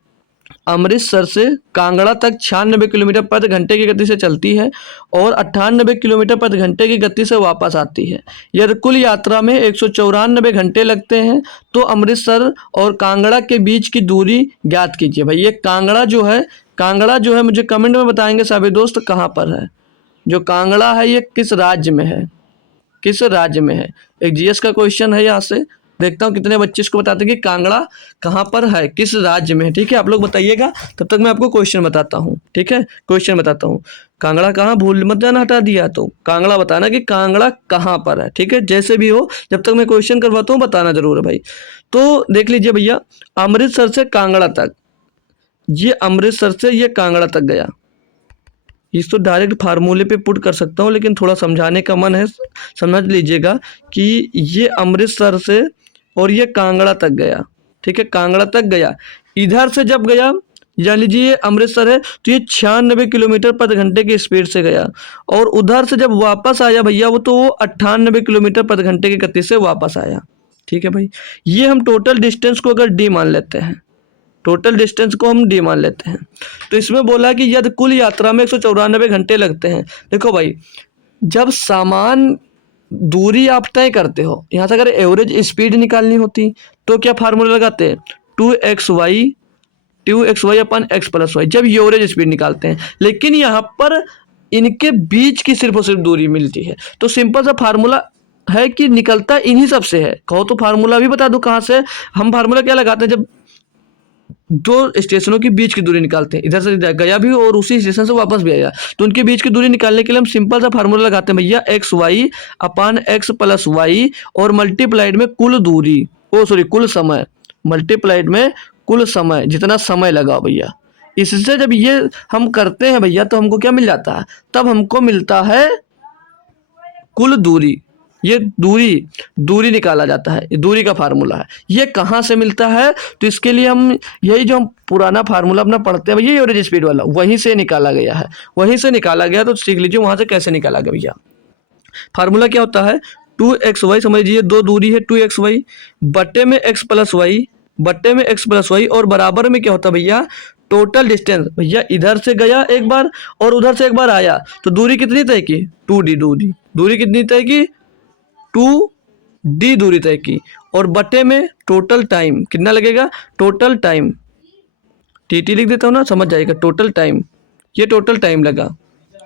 अमृतसर से कांगड़ा तक 96 किलोमीटर प्रति घंटे की गति से चलती है और 98 किलोमीटर प्रति घंटे की गति से वापस आती है। यदि कुल यात्रा में 194 घंटे लगते हैं तो अमृतसर और कांगड़ा के बीच की दूरी ज्ञात कीजिए। भाई ये कांगड़ा जो है मुझे कमेंट में बताएंगे सभी दोस्त कहाँ पर है। जो कांगड़ा है ये किस राज्य में है, किस राज्य में है। एक जीएस का क्वेश्चन है, यहाँ से देखता हूँ कितने बच्चे इसको बताते हैं कि कांगड़ा कहाँ पर है, किस राज्य में है। ठीक है, आप लोग बताइएगा, तब तक मैं आपको क्वेश्चन बताता हूँ। ठीक है, क्वेश्चन बताता हूँ। कांगड़ा कहाँ, भूल मत जाना, हटा दिया तो कांगड़ा बताना कि कांगड़ा कहाँ पर है। ठीक है, जैसे भी हो, जब तक मैं क्वेश्चन करवाता हूँ बताना जरूर है भाई। तो देख लीजिए भैया, अमृतसर से कांगड़ा तक, ये अमृतसर से ये कांगड़ा तक गया। इसको डायरेक्ट फार्मूले पे पुट कर सकता हूँ, लेकिन थोड़ा समझाने का मन है, समझ लीजिएगा कि ये अमृतसर से और ये कांगड़ा तक गया। ठीक है, कांगड़ा तक गया। इधर से जब गया, जान लीजिए ये अमृतसर है, तो ये 96 किलोमीटर प्रति घंटे की स्पीड से गया, और उधर से जब वापस आया भैया वो, तो वो 98 किलोमीटर प्रति घंटे की गति से वापस आया। ठीक है भाई, ये हम टोटल डिस्टेंस को अगर डी मान लेते हैं, टोटल डिस्टेंस को हम डी मान लेते हैं, तो इसमें बोला कि यदि कुल यात्रा में 194 घंटे लगते हैं। देखो भाई, जब सामान दूरी आप तय करते हो, यहाँ से अगर एवरेज स्पीड निकालनी होती तो क्या फार्मूला लगाते हैं, 2xy अपन x प्लस वाई, जब एवरेज स्पीड निकालते हैं। लेकिन यहाँ पर इनके बीच की सिर्फ और सिर्फ दूरी मिलती है, तो सिंपल सा फार्मूला है कि निकलता इन्हीं सब से है। कहो तो फार्मूला भी बता दूं कहाँ से। हम फार्मूला क्या लगाते हैं, जब दो स्टेशनों के बीच की दूरी निकालते हैं, इधर से गया भी और उसी स्टेशन से वापस भी आया, तो उनके बीच की दूरी निकालने के लिए हम सिंपल सा फार्मूला लगाते हैं भैया, एक्स वाई अपान एक्स प्लस वाई और मल्टीप्लाइड में कुल दूरी, कुल समय, मल्टीप्लाइड में कुल समय, जितना समय लगा भैया। इससे जब ये हम करते हैं भैया तो हमको क्या मिल जाता है, तब हमको मिलता है कुल दूरी। ये दूरी निकाला जाता है, ये दूरी का फार्मूला है। ये कहाँ से मिलता है, तो इसके लिए हम यही जो हम पुराना फार्मूला अपना पढ़ते हैं भैया, एवरेज स्पीड वाला, वहीं से निकाला गया है, वहीं से निकाला गया। तो सीख लीजिए वहाँ से कैसे निकाला गया भैया। फार्मूला क्या होता है, 2xy, समझ लीजिए दो दूरी है 2xy बट्टे में x प्लस वाई, बट्टे में x प्लस वाई, और बराबर में क्या होता है भैया, टोटल डिस्टेंस। भैया इधर से गया एक बार और उधर से एक बार आया, तो दूरी कितनी तय की, 2d, दूरी कितनी तय की, 2d दूरी तय की, और बटे में टोटल टाइम कितना लगेगा, टोटल टाइम, टीटी लिख देता हूँ ना, समझ जाएगा, टोटल टाइम, ये टोटल टाइम लगा।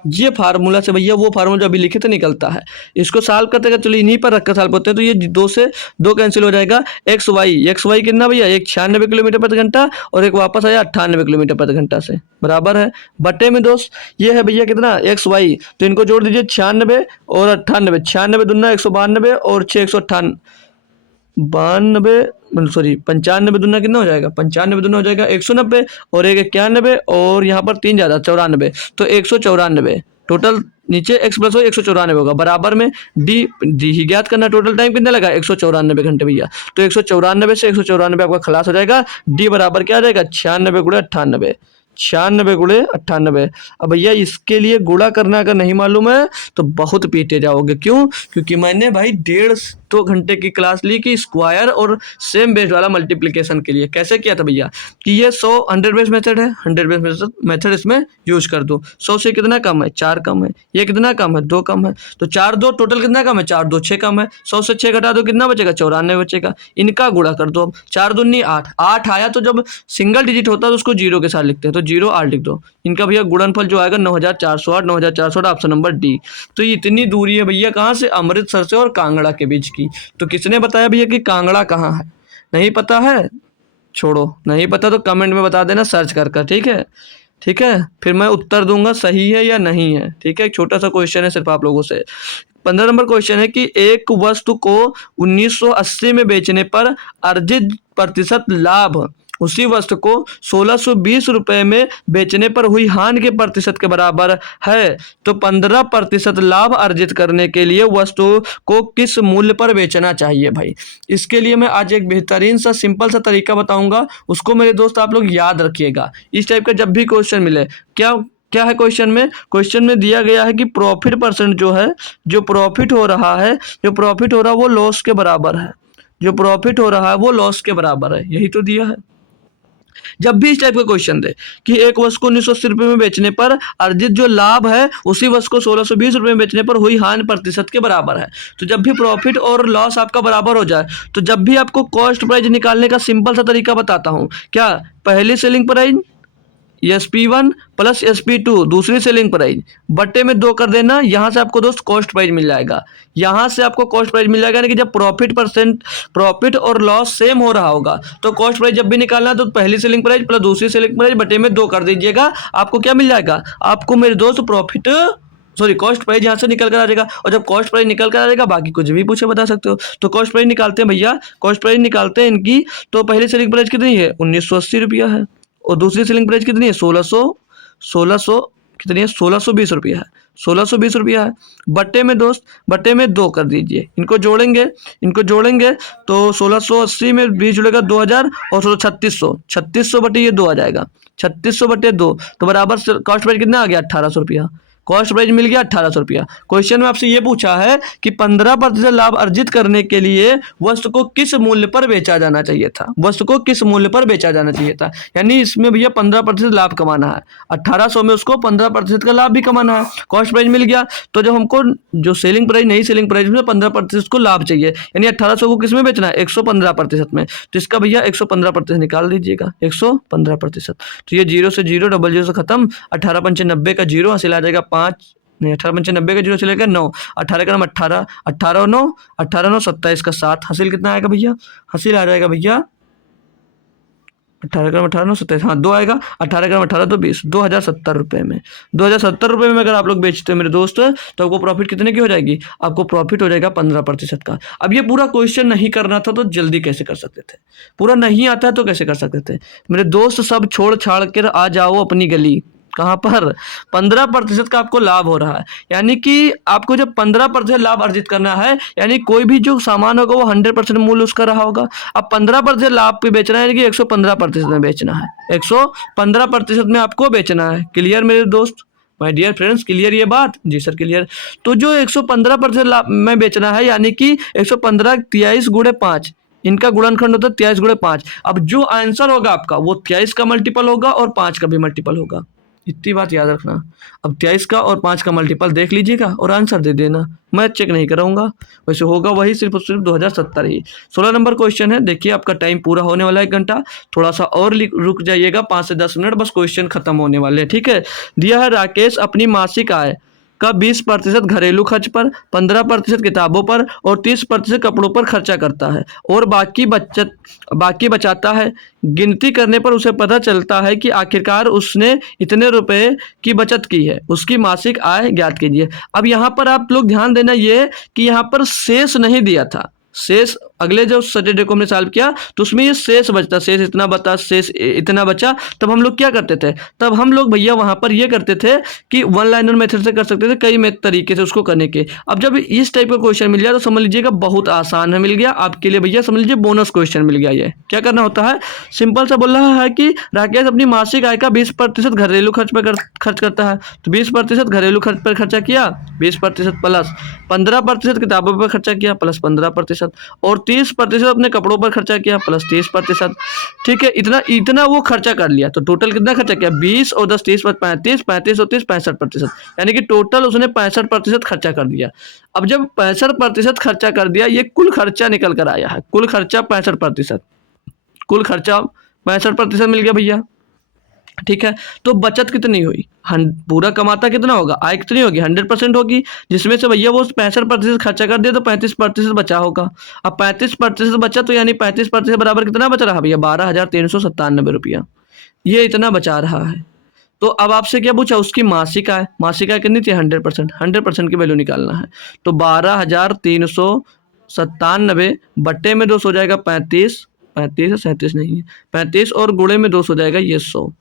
ये फार्मूला से भैया वो फार्मूला जो अभी लिखे थे निकलता है। इसको सॉल्व करते हैं, चलो इन्हीं पर रखकर सॉल्व करते हैं, तो ये 2 से 2 कैंसिल हो जाएगा। एक्स वाई कितना भैया, एक 96 किलोमीटर प्रति घंटा और एक वापस आया 98 किलोमीटर प्रति घंटा से, बराबर है बटे में दोस्त ये है भैया कितना, एक्स वाई, तो इनको जोड़ दीजिए 96 और 98, 96 दूना 192 और 6 198, 95 दूना कितना हो जाएगा, 95 दूना हो जाएगा 190 और एक 91 और यहाँ पर 3 ज़्यादा 94, तो 194 टोटल, नीचे एक्स प्लस वाई 194 होगा, बराबर में डी ही ज्ञात करना। टोटल टाइम कितना लगा, 194 घंटे भैया, तो 194 से 194 आपका खलास हो जाएगा। डी बराबर क्या आ जाएगा, 96 गुणे 98, 96 गुणे 98। अब भैया इसके लिए गुणा करना अगर नहीं मालूम है तो बहुत पीटे जाओगे। क्यों, क्योंकि मैंने भाई 2 घंटे की क्लास ली कि स्क्वायर और सेम बेस्ड वाला मल्टीप्लिकेशन के लिए। कैसे किया था भैया कि ये 100 बेस्ड मेथड है, 100 बेस्ड मेथड इसमें यूज कर दो। 100 से कितना कम है, 4 कम है, ये कितना कम है, 2 कम है, तो 4 2 टोटल कितना कम है, 4 2 6 कम है। 100 से 6 घटा दो कितना बचेगा, 94 बचेगा। इनका गुणा कर दो अब, 4 दूनी 8, 8 आया तो जब सिंगल डिजिट होता है तो उसको 0 के साथ लिखते हैं, तो 0 8 लिख दो। इनका भैया गुणनफल जो आएगा 9408, 9408 ऑप्शन नंबर डी। तो ये इतनी दूरी है भैया कहाँ से, अमृतसर से और कांगड़ा के बीच की। तो किसने बताया भैया कि कांगड़ा कहाँ है, नहीं पता है, छोड़ो, नहीं पता तो कमेंट में बता देना सर्च कर, ठीक है, ठीक है, फिर मैं उत्तर दूंगा सही है या नहीं है, ठीक है। एक छोटा सा क्वेश्चन है सिर्फ आप लोगों से। 15 नंबर क्वेश्चन है कि एक वस्तु को 1980 में बेचने पर अर्जित प्रतिशत लाभ उसी वस्तु को 1620 रुपए में बेचने पर हुई हानि के प्रतिशत के बराबर है, तो 15% लाभ अर्जित करने के लिए वस्तु को किस मूल्य पर बेचना चाहिए भाई। इसके लिए मैं आज एक बेहतरीन सा सिंपल सा तरीका बताऊंगा, उसको मेरे दोस्त आप लोग याद रखिएगा। इस टाइप का जब भी क्वेश्चन मिले, क्या क्या है क्वेश्चन में दिया गया है कि प्रॉफिट परसेंट जो है, जो प्रॉफिट हो रहा है, वो लॉस के बराबर है, जो प्रॉफिट हो रहा है वो लॉस के बराबर है, यही तो दिया है। जब भी इस टाइप का क्वेश्चन दे कि एक वस्तु को 1980 रुपए में बेचने पर अर्जित जो लाभ है उसी वस्तु को 1620 रुपए में बेचने पर हुई हानि प्रतिशत के बराबर है, तो जब भी प्रॉफिट और लॉस आपका बराबर हो जाए, तो जब भी आपको कॉस्ट प्राइस निकालने का सिंपल सा तरीका बताता हूं, क्या पहली selling price SP1 plus SP2 दूसरी सेलिंग प्राइस बट्टे में 2 कर देना, यहां से आपको दोस्त कॉस्ट प्राइस मिल जाएगा। यहां से आपको कॉस्ट प्राइस मिल जाएगा, यानी कि जब प्रॉफिट और लॉस सेम हो रहा होगा तो कॉस्ट प्राइस जब भी निकालना है तो पहली सेलिंग प्राइस प्लस दूसरी सेलिंग प्राइस बट्टे में 2 कर दीजिएगा, आपको क्या मिल जाएगा, आपको मेरे दोस्त कॉस्ट प्राइस यहाँ से निकल कर आ जाएगा। और जब कॉस्ट प्राइस निकल कर आ जाएगा, बाकी कुछ भी पूछे बता सकते हो। तो कॉस्ट प्राइस निकालते हैं भैया, कॉस्ट प्राइस निकालते हैं इनकी। तो पहली सेलिंग प्राइस कितनी है, 1980 रुपया है, और दूसरी सेलिंग प्राइस कितनी है, 1600 कितनी है, 1620 रुपया है, 1620 रुपया है। बट्टे में 2 कर दीजिए, इनको जोड़ेंगे तो 1680 में 20 जुड़ेगा 2000 और 3600 बटे ये 2 आ जाएगा, 3600 बटे 2 तो बराबर कॉस्ट प्राइस कितना आ गया, 1800 रुपया। कॉस्ट प्राइस मिल गया 1800 रुपया। क्वेश्चन में आपसे ये पूछा है कि 15% लाभ अर्जित करने के लिए वस्तु को किस मूल्य पर बेचा जाना चाहिए था, यानी इसमें भैया 15% लाभ कमाना है, 1800 में उसको 15% का लाभ भी कमाना है। कॉस्ट प्राइस मिल गया, तो जब हमको जो नई सेलिंग प्राइस में 15% को लाभ चाहिए, यानी 1800 को किस में बेचना है, 115% में, तो इसका भैया 115% निकाल दीजिएगा, 115%। तो ये 0 से 0, 00 से खत्म, 18 पंचे 90 का 0 हासिल आ जाएगा 5, नहीं 18 पंचे 90 का 0 चलेगा 9, 18 का नाम 18, 18 9 27 का 7, हासिल कितना आएगा भैया, हासिल आ जाएगा भैया 18 ग्राम 18 9 27, हाँ 2 आएगा, 18 ग्राम 18 तो 20, 2070 रुपये में, 2070 रुपये में अगर आप लोग बेचते हो मेरे दोस्त, तो आपको प्रॉफिट कितने की हो जाएगी, आपको प्रॉफिट हो जाएगा 15% का। अब ये पूरा क्वेश्चन नहीं करना था तो जल्दी कैसे कर सकते थे, पूरा नहीं आता है तो कैसे कर सकते थे मेरे दोस्त, सब छोड़ छाड़ कर आ जाओ अपनी गली। कहाँ पर 15% का आपको लाभ हो रहा है, यानी कि आपको जब 15% लाभ अर्जित करना है, यानी कोई भी जो सामान होगा वो 100% मूल्य उसका रहा होगा। अब 15% लाभ पे बेचना है, यानी कि 115% में बेचना है, 115% में आपको बेचना है। क्लियर मेरे दोस्त, माय डियर फ्रेंड्स, क्लियर ये बात, जी सर क्लियर। तो जो 115% लाभ में बेचना है, यानी कि 115 23 गुणे 5, इनका गुणनखंड होता है 23 गुणे 5। अब जो आंसर होगा आपका वो 23 का मल्टीपल होगा और 5 का भी मल्टीपल होगा, इतनी बात याद रखना। अब 23 का और 5 का मल्टीपल देख लीजिएगा और आंसर दे देना, मैं चेक नहीं कराऊंगा, वैसे होगा वही सिर्फ 2070 ही। 16 नंबर क्वेश्चन है, देखिए आपका टाइम पूरा होने वाला है, 1 घंटा, थोड़ा सा और रुक जाइएगा, 5 से 10 मिनट, बस क्वेश्चन खत्म होने वाले हैं, ठीक है। दिया है राकेश अपनी मासिक आय का 20% घरेलू खर्च पर, 15% किताबों पर और 30% कपड़ों पर खर्चा करता है और बाकी बचाता है। गिनती करने पर उसे पता चलता है कि आखिरकार उसने इतने रुपए की बचत की है, उसकी मासिक आय ज्ञात कीजिए। अब यहाँ पर आप लोग ध्यान देना ये कि यहाँ पर शेष नहीं दिया था, शेष अगले जो सैटरडे को हमने सॉल्व किया तो उसमें ये शेष बचता, शेष इतना बता, शेष इतना बचा। तब हम लोग क्या करते थे, तब हम लोग भैया वहां पर ये करते थे कि वन लाइनर मेथड से कर सकते थे, कई तरीके से उसको करने के। अब जब इस टाइप का क्वेश्चन मिल जाए तो समझ लीजिएगा बहुत आसान है, मिल गया आपके लिए भैया, समझ लीजिए बोनस क्वेश्चन मिल गया। ये क्या करना होता है, सिंपल सा बोल रहा है कि राकेश अपनी मासिक आय का 20% घरेलू खर्च पर खर्च करता है। तो 20% घरेलू खर्च पर खर्चा किया, 20% प्लस 15% किताबों पर खर्चा किया प्लस 15%, और 30% अपने कपड़ों पर खर्चा किया प्लस 30%। ठीक है, इतना इतना वो खर्चा कर लिया। तो टोटल कितना खर्चा किया, 20 और 10 30 35, 35 और 30 65%, यानी कि टोटल उसने 65% खर्चा कर दिया। अब जब 65% खर्चा कर दिया, ये कुल खर्चा निकल कर आया है, कुल खर्चा 65%, कुल खर्चा 65% मिल गया भैया। ठीक है, तो बचत कितनी हुई, पूरा कमाता कितना होगा, आय कितनी होगी, 100% होगी, जिसमें से भैया वो 65% खर्चा कर दिया तो 35% बचा होगा। अब 35% बचा तो यानी 35% बराबर कितना बच रहा भैया, 12,397 रुपया, ये इतना बचा रहा है। तो अब आपसे क्या पूछा, उसकी मासिक आय, मासिक आय कितनी थी 100%, 100% की वैल्यू निकालना है। तो 12,397 बट्टे में 200 हो जाएगा 35, 35 है 37 नहीं है 35, और गुणे में 200 हो जाएगा ये 100।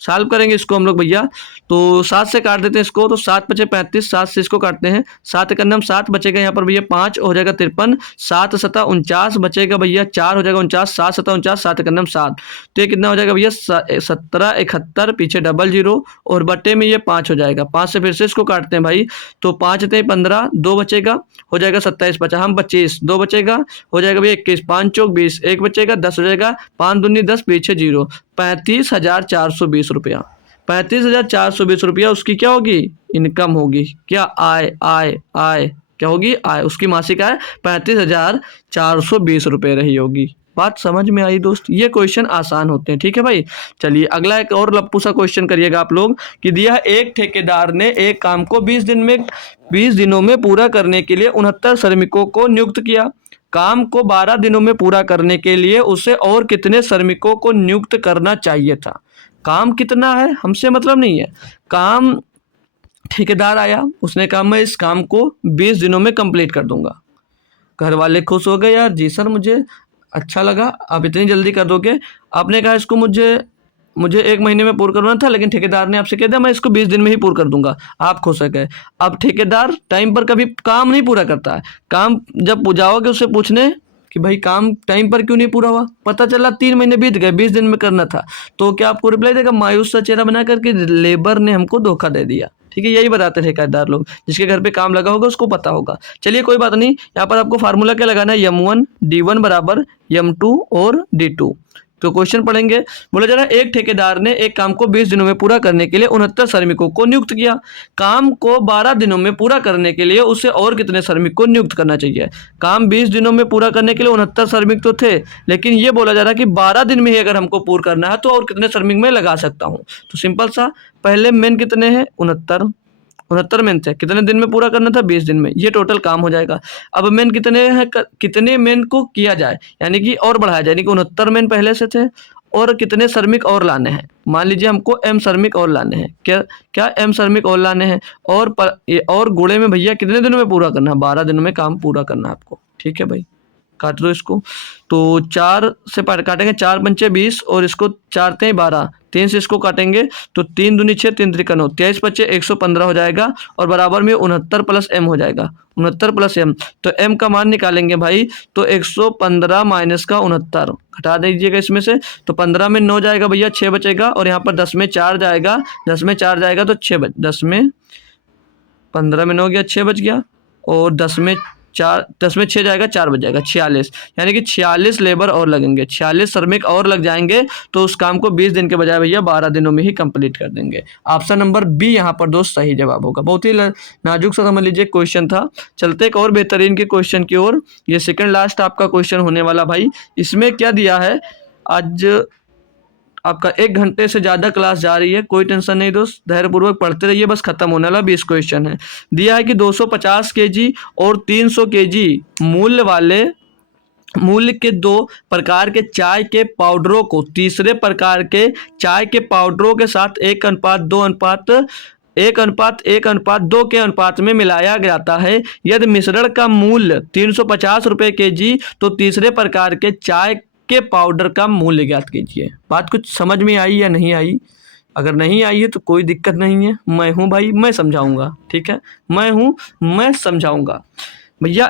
सॉल्व करेंगे इसको हम लोग भैया, तो 7 से काट देते हैं इसको, तो 7 बचे 35, 7 से इसको काटते हैं, 7 करने हम 7 बचेगा यहाँ पर भैया 5 हो जाएगा 53, 7 सता 49 बचेगा भैया 4 हो जाएगा 49, 7 सता 49, 7 करने हम 7, तो ये कितना हो जाएगा भैया 17 71, पीछे डबल जीरो और बट्टे में ये 5 हो जाएगा। 5 से फिर से इसको काटते हैं भाई, तो 5 थे 15, 2 बचेगा हो जाएगा 27, बचा हम 25, 2 बचेगा हो जाएगा भैया 21, 5 चौक 20, 1 बचेगा 10 हो जाएगा, 5 दूनी 10, पीछे जीरो, 35,420 रुपया, 35,420 रुपया उसकी क्या होगी, इनकम होगी, क्या आय, आय आय क्या होगी, आय, उसकी मासिक आय 35,420 रुपये रही होगी। बात समझ में आई दोस्त, ये क्वेश्चन आसान होते हैं। ठीक है भाई, चलिए अगला एक और लप्पू सा क्वेश्चन करिएगा आप लोग कि दिया एक ठेकेदार ने एक काम को 20 दिनों में पूरा करने के लिए 69 श्रमिकों को नियुक्त किया। काम को 12 दिनों में पूरा करने के लिए उसे और कितने श्रमिकों को नियुक्त करना चाहिए था। काम कितना है हमसे मतलब नहीं है, काम ठेकेदार आया, उसने कहा मैं इस काम को 20 दिनों में कंप्लीट कर दूंगा। घर वाले खुश हो गए, यार जी सर मुझे अच्छा लगा, आप इतनी जल्दी कर दोगे। आपने कहा इसको मुझे 1 महीने में पूरा करना था, लेकिन ठेकेदार ने आपसे कह दिया मैं इसको 20 दिन में ही पूरा कर दूंगा, आप खुश हो गए। अब ठेकेदार टाइम पर कभी काम नहीं पूरा करता है, काम जब जाओगे उससे पूछने कि भाई काम टाइम पर क्यों नहीं पूरा हुआ, पता चला 3 महीने बीत गए, 20 दिन में करना था, तो क्या आपको रिप्लाई देगा, मायूस सा चेहरा बना करके लेबर ने हमको धोखा दे दिया। ठीक है, यही बताते हैं ठेकेदार लोग, जिसके घर पे काम लगा होगा उसको पता होगा। चलिए कोई बात नहीं, यहाँ पर आपको फार्मूला क्या लगाना है, M1 D1 बराबर M2 और D2। तो क्वेश्चन पढ़ेंगे, बोला जा रहा है एक ठेकेदार ने एक काम को 20 दिनों में पूरा करने के लिए 69 श्रमिकों को नियुक्त किया। काम को 12 दिनों में पूरा करने के लिए उसे और कितने श्रमिक को नियुक्त करना चाहिए। काम 20 दिनों में पूरा करने के लिए 69 श्रमिक तो थे, लेकिन ये बोला जा रहा है कि 12 दिन में ही अगर हमको पूरा करना है तो और कितने श्रमिक मैं लगा सकता हूँ। तो सिंपल सा, पहले मेन कितने हैं 69 मेन थे, कितने दिन में पूरा करना था 20 दिन में, ये टोटल काम हो जाएगा। अब मेन कितने हैं, कितने मेन को किया जाए यानी कि और बढ़ाया जाए, यानी कि 69 मेन पहले से थे और कितने श्रमिक और लाने हैं, मान लीजिए हमको M श्रमिक और लाने हैं, क्या M श्रमिक और लाने हैं, और गुणे में भैया कितने दिनों में पूरा करना है, 12 दिनों में काम पूरा करना है आपको। ठीक है भाई, काट दो इसको, तो 4 से काटेंगे, 4 पंचे 20 और इसको 4 ते 12, 3 से इसको काटेंगे तो 3 दूनी 6, 3 त्रिका 9, 23 बच्चे 115 हो जाएगा और बराबर में 69 प्लस M हो जाएगा, 69 प्लस M, तो M का मान निकालेंगे भाई, तो 115 माइनस का 69 घटा दीजिएगा इसमें से, तो 15 में 9 जाएगा भैया, 6 बचेगा और यहाँ पर 10 में 4 जाएगा, 10 में 4 जाएगा तो 6 10 में 15 में 9 गया 6 बच गया और 10 में 6 जाएगा 4 बच जाएगा 46, यानी कि 46 लेबर और लगेंगे, 46 श्रमिक और लग जाएंगे तो उस काम को 20 दिन के बजाय भैया 12 दिनों में ही कंप्लीट कर देंगे। ऑप्शन नंबर बी यहाँ पर दोस्त सही जवाब होगा। बहुत ही नाजुक सा समझ लीजिए क्वेश्चन था। चलते एक और बेहतरीन के क्वेश्चन की ओर, ये सेकंड लास्ट आपका क्वेश्चन होने वाला भाई। इसमें क्या दिया है, आज आपका 1 घंटे से ज़्यादा क्लास जा रही है, कोई टेंशन नहीं दोस्त, धैर्यपूर्वक पढ़ते रहिए, बस खत्म होने वाला 20 क्वेश्चन है। दिया है कि 250 kg और 300 kg मूल्य के 2 प्रकार के चाय के पाउडरों को तीसरे प्रकार के चाय के पाउडरों के साथ 1:2:1 1:1:2 के अनुपात में मिलाया जाता है। यदि मिश्रण का मूल्य 350 रुपये kg, तो तीसरे प्रकार के चाय के पाउडर का मूल्य ज्ञात कीजिए। बात कुछ समझ में आई या नहीं आई? अगर नहीं आई है तो कोई दिक्कत नहीं है, मैं हूँ भाई, मैं समझाऊंगा। ठीक है, मैं समझाऊंगा। भैया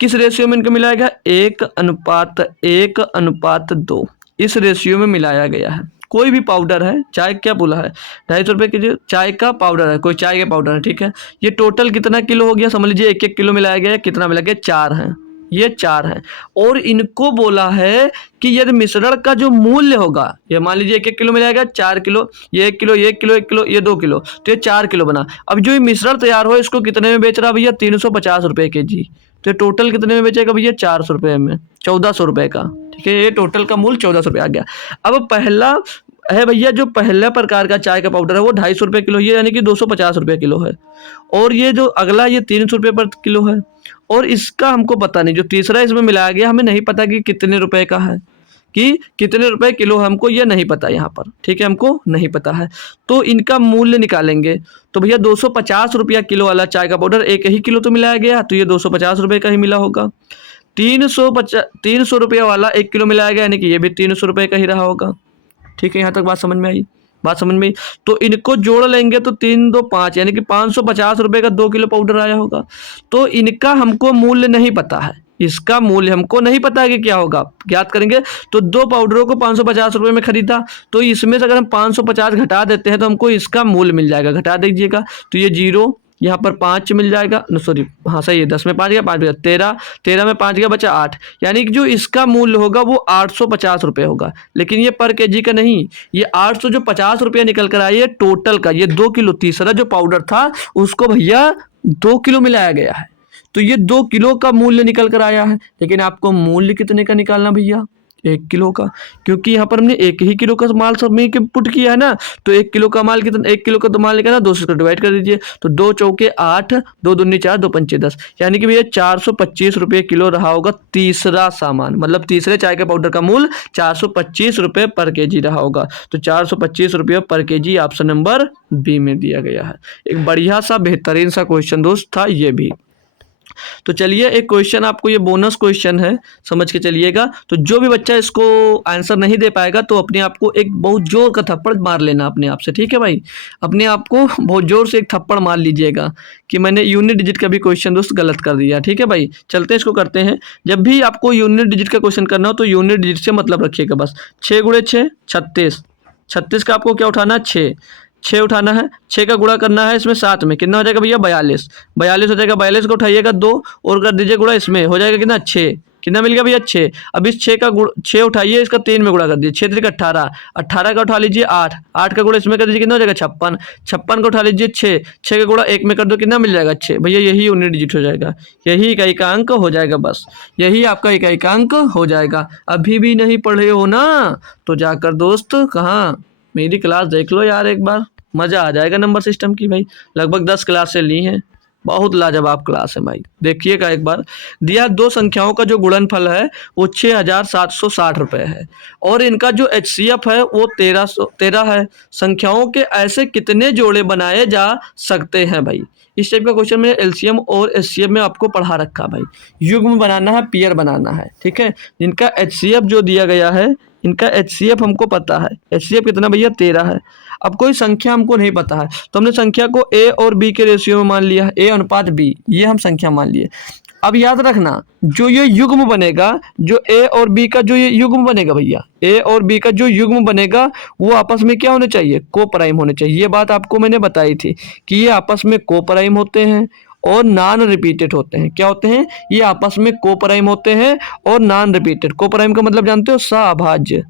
किस रेशियो में इनको मिलाया गया? 1:1:2 इस रेशियो में मिलाया गया है। कोई भी पाउडर है, चाय क्या बोला है, 250 रुपये के जो चाय का पाउडर है, कोई चाय का पाउडर है, ठीक है। ये टोटल कितना किलो हो गया? समझ लीजिए 1-1 किलो मिलाया गया है। कितना मिला गया? 4 है, ये 4 है। और इनको बोला है कि यदि मिश्रण का जो मूल्य होगा, ये मान लीजिए 1-1 किलो मिलाया गया, 4 किलो, ये 1 किलो, ये 1 किलो, 1 किलो, ये 2 किलो, तो ये 4 किलो बना। अब जो ये मिश्रण तैयार हो, इसको कितने में बेच रहा है भैया? 350 रुपये kg। तो ये टोटल कितने में बेचेगा भैया? 400 रुपये में, 1400 रुपये का। ठीक है, ये टोटल का मूल्य 1400 रुपये आ गया। अब पहला है भैया, जो पहला प्रकार का चाय का पाउडर है वो 250 रुपये किलो, ये यानी कि 250 रुपये किलो है। और ये जो अगला, ये 300 रुपये पर किलो है। और इसका हमको पता नहीं, जो तीसरा इसमें मिलाया गया, हमें नहीं पता कि कितने रुपए का है, कि कितने रुपए किलो, हमको ये नहीं पता यहाँ पर। ठीक है, हमको नहीं पता है। तो इनका मूल्य निकालेंगे तो भैया 250 रुपया किलो वाला चाय का पाउडर 1 ही किलो तो मिलाया गया, तो ये 250 रुपये का ही मिला होगा। 300 रुपया वाला 1 किलो मिलाया गया, यानी कि ये भी 300 रुपये का ही रहा होगा। ठीक है, यहाँ तक बात समझ में आई? बात समझ में आई? तो इनको जोड़ लेंगे तो 3 2 5, यानी कि 550 रुपये का 2 किलो पाउडर आया होगा। तो इनका हमको मूल्य नहीं पता है, इसका मूल्य हमको नहीं पता है कि क्या होगा, ज्ञात करेंगे। तो 2 पाउडरों को 550 रुपये में खरीदा, तो इसमें से अगर हम 550 घटा देते हैं तो हमको इसका मूल्य मिल जाएगा। घटा दीजिएगा तो ये 0, यहाँ पर 5 मिल जाएगा, सॉरी हाँ सही है, 10 में 5 गया, 5 गया 13, 13 में 5 गया, बचा 8, यानी कि जो इसका मूल्य होगा वो 850 रुपये होगा। लेकिन ये पर केजी का नहीं, ये 850 रुपये निकल कर आई है टोटल का। ये 2 किलो तीसरा जो पाउडर था उसको भैया 2 किलो मिलाया गया है, तो ये 2 किलो का मूल्य निकल कर आया है। लेकिन आपको मूल्य कितने का निकालना भैया? 1 किलो का, क्योंकि यहाँ पर हमने 1 ही किलो का माल सब में पुट किया है ना। तो 1 किलो का माल कितना? 1 किलो का तो माल निकालना, 2 से डिवाइड कर दीजिए, तो 2 चौके 8, 2 दूनी 4, 2 पंचे 10, यानी कि भैया 425 रुपये किलो रहा होगा तीसरा सामान। मतलब तीसरे चाय के पाउडर का मूल्य 425 रुपये पर केजी रहा होगा। तो 425 रुपये पर केजी ऑप्शन नंबर बी में दिया गया है। एक बढ़िया सा बेहतरीन सा क्वेश्चन दोस्त था ये भी। तो चलिए एक क्वेश्चन आपको, ये बोनस क्वेश्चन है, समझ के चलिएगा। तो जो भी बच्चा इसको आंसर नहीं दे पाएगा तो अपने आप को एक बहुत जोर का थप्पड़ मार लेना अपने आप से। ठीक है भाई, अपने आप को बहुत जोर से एक थप्पड़ मार लीजिएगा कि मैंने यूनिट डिजिट का भी क्वेश्चन दोस्त गलत कर दिया। ठीक है भाई, चलते हैं इसको करते हैं। जब भी आपको यूनिट डिजिट का क्वेश्चन करना हो तो यूनिट डिजिट से मतलब रखिएगा बस। 6 × 6 36, 36 का आपको क्या उठाना है? 6 उठाना है। 6 का गुणा करना है इसमें 7 में, कितना हो जाएगा भैया? 42, 42 हो जाएगा। 42 को उठाइएगा 2 और कर दीजिए गुणा, इसमें हो जाएगा कितना? 6। कितना मिल गया भैया? 6। अब इस 6 का 6 उठाइए, इसका 3 में गुणा कर दीजिए, 6 3 18, 18 का उठा लीजिए 8, 8 का गुणा इसमें कर दीजिए, कितना हो जाएगा? 56, 56 को उठा लीजिए 6, 6 का गुणा 1 में कर दो, कितना मिल जाएगा? 6। भैया यही यूनिट डिजिट हो जाएगा, यही इकाई का अंक हो जाएगा, बस यही आपका इकाई का अंक हो जाएगा। अभी भी नहीं पढ़े हो ना तो जाकर दोस्त कहाँ, मेरी क्लास देख लो यार एक बार, मज़ा आ जाएगा नंबर सिस्टम की। भाई लगभग 10 क्लासें ली हैं, बहुत लाजवाब क्लास है भाई। देखिएगा एक बार, दिया 2 संख्याओं का जो गुणनफल है वो 6760 रुपये है, और इनका जो HCF है वो 1313 है। संख्याओं के ऐसे कितने जोड़े बनाए जा सकते हैं भाई? इस टाइप का क्वेश्चन मैंने LCM और SCF में आपको पढ़ा रखा भाई। युग्म बनाना है, पेयर बनाना है। ठीक है, जिनका HCF जो दिया गया है, इनका HCF हमको पता है। HCF कितना भैया? 13 है। अब कोई संख्या हमको नहीं पता है तो हमने संख्या को A और B के रेशियो में मान लिया, A/B, ये हम संख्या मान लिए। अब याद रखना, जो ये युग्म बनेगा, जो A और B का जो ये युग्म बनेगा भैया, A और B का जो युग्म बनेगा वो आपस में क्या होने चाहिए? कोप्राइम होने चाहिए। ये बात आपको मैंने बताई थी कि ये आपस में कोप्राइम होते हैं और नॉन रिपीटेड होते हैं। क्या होते हैं? ये आपस में कोप्राइम होते हैं और नॉन रिपीटेड। कोप्राइम का मतलब जानते हो? सअभाज्य।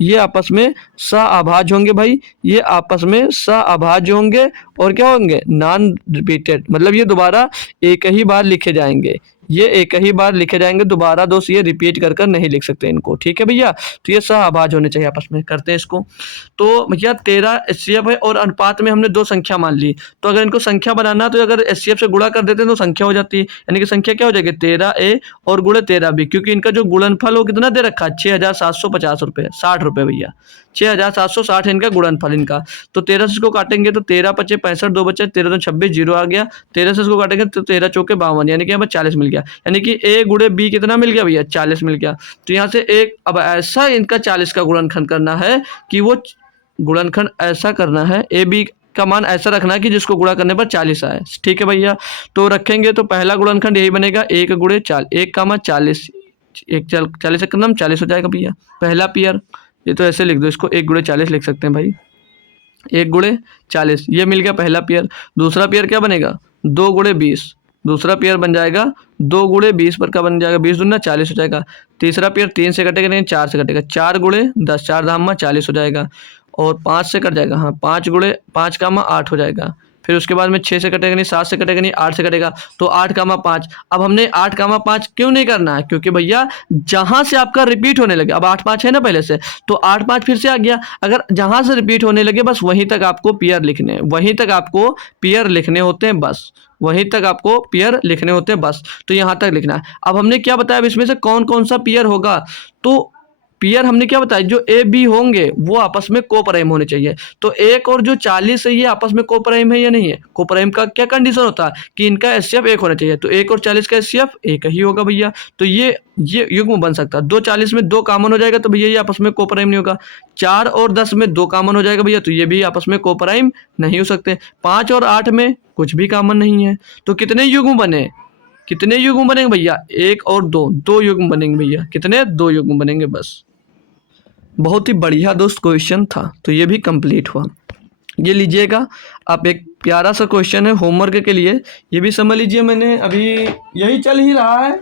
ये आपस में सअभाज्य होंगे भाई, ये आपस में सअभाज्य होंगे और क्या होंगे? नॉन रिपीटेड, मतलब ये दोबारा एक ही बार लिखे जाएंगे। ये एक ही बार लिखे जाएंगे, दोबारा दोस्त ये रिपीट कर कर नहीं लिख सकते इनको, ठीक है भैया। तो ये सहआवाज होने चाहिए आपस में। करते हैं इसको। तो भैया 13 एचसीएफ है और अनुपात में हमने दो संख्या मान ली। तो अगर इनको संख्या बनाना तो अगर एचसीएफ से गुणा कर देते हैं तो संख्या हो जाती है, यानी कि संख्या क्या हो जाएगी 13A और गुणे 13B, क्योंकि इनका जो गुणनफल वो कितना दे रखा है 6,750 रुपये, 60 रुपये भैया, 6,760 इनका गुणनफल इनका। तो 13 से इसको काटेंगे तो 13 पचे 65, 2 बचे 13 2 26, 0 आ गया। 13 से इसको काटेंगे तो 13 चौके 52, यानी कि हमें 40 मिल गया, यानी कि A गुणे B कितना मिल गया भैया 40 मिल गया। तो यहाँ से एक अब ऐसा इनका 40 का गुणनखंड करना है कि वो गुणनखंड ऐसा करना है, ए बी का मान ऐसा रखना है कि जिसको गुणा करने पर 40 आए, ठीक है भैया। तो रखेंगे तो पहला गुणनखंड यही बनेगा, 1 गुणे 40, 1 का मान 40, 40 से कदम 40 हो जाएगा भैया पहला पेयर। ये तो ऐसे लिख दो इसको, 1 गुणे 40 लिख सकते हैं भाई, 1 गुणे 40, ये मिल गया पहला पेयर। दूसरा पेयर क्या बनेगा 2 गुणे 20, दूसरा पेयर बन जाएगा 2 गुणे 20 पर का बन जाएगा 20 दूना 40 हो जाएगा। तीसरा पेयर 3 से कटेगा नहीं 4 से कटेगा, 4 गुणे 10, 4 धाम 40 हो जाएगा। और 5 से कट जाएगा, हाँ 5 गुणे 5 का 8 हो जाएगा। फिर उसके बाद में 6 से कटेगा नहीं, 7 से कटेगा नहीं, 8 से कटेगा, तो 8 का 5। अब हमने 8 का 5 क्यों नहीं करना है, क्योंकि भैया जहां से आपका रिपीट होने लगे, अब 8 5 है ना पहले से, तो 8 5 फिर से आ गया। अगर जहां से रिपीट होने लगे बस वहीं तक आपको पेयर लिखने हैं, वहीं तक आपको पेयर लिखने होते हैं बस, वहीं तक आपको पेयर लिखने होते हैं बस। तो यहाँ तक लिखना है। अब हमने क्या बताया, अब इसमें से कौन कौन सा पेयर होगा, तो पेयर हमने क्या बताया, जो ए बी होंगे वो आपस में कोपराइम होने चाहिए। तो 1 और जो 40 है ये आपस में कोपराइम है या नहीं है। कोपराइम का क्या कंडीशन होता है कि इनका एचसीएफ 1 होना चाहिए, तो 1 और 40 का एचसीएफ 1 ही होगा भैया। तो ये युग्म बन सकता है। 2 40 में 2 कॉमन हो जाएगा तो भैया ये आपस में कोपराइम नहीं होगा। 4 और 10 में 2 कॉमन हो जाएगा भैया, तो ये भी आपस में कोपराइम नहीं हो सकते। 5 और 8 में कुछ भी कॉमन नहीं है। तो कितने युग्म बने, कितने युग्म बनेंगे भैया 1 और 2, 2 युग्म बनेंगे भैया। कितने, 2 युग्म बनेंगे बस। बहुत ही बढ़िया दोस्त क्वेश्चन था, तो ये भी कंप्लीट हुआ। ये लीजिएगा आप, एक प्यारा सा क्वेश्चन है होमवर्क के लिए, ये भी समझ लीजिए। मैंने अभी यही चल ही रहा है,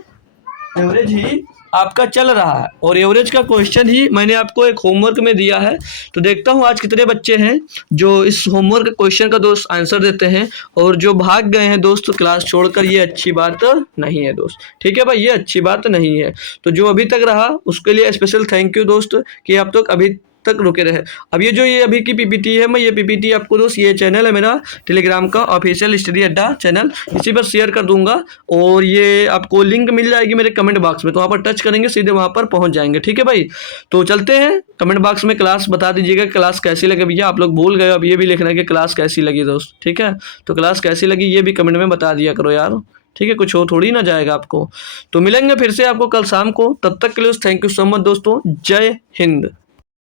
एवरेज ही आपका चल रहा है और एवरेज का क्वेश्चन ही मैंने आपको एक होमवर्क में दिया है। तो देखता हूँ आज कितने बच्चे हैं जो इस होमवर्क क्वेश्चन का दोस्त आंसर देते हैं, और जो भाग गए हैं दोस्त क्लास छोड़कर, ये अच्छी बात नहीं है दोस्त, ठीक है भाई, ये अच्छी बात नहीं है। तो जो अभी तक रहा उसके लिए स्पेशल थैंक यू दोस्त कि आप तक अभी तक रुके रहे। अब ये जो ये अभी की पीपीटी है, मैं ये पीपीटी आपको दोस्त, ये चैनल है मेरा टेलीग्राम का ऑफिशियल स्टडी अड्डा चैनल, इसी पर शेयर कर दूंगा और ये आपको लिंक मिल जाएगी मेरे कमेंट बॉक्स में, तो वहाँ पर टच करेंगे सीधे वहाँ पर पहुँच जाएंगे, ठीक है भाई। तो चलते हैं, कमेंट बॉक्स में क्लास बता दीजिएगा क्लास कैसी लगे भैया। आप लोग भूल गए, अब ये भी लिखना है कि क्लास कैसी लगी दोस्त, ठीक है। तो क्लास कैसी लगी ये भी कमेंट में बता दिया करो यार, ठीक है, कुछ हो थोड़ी ना जाएगा आपको। तो मिलेंगे फिर से आपको कल शाम को, तब तक के लिए थैंक यू सो मच दोस्तों, जय हिंद।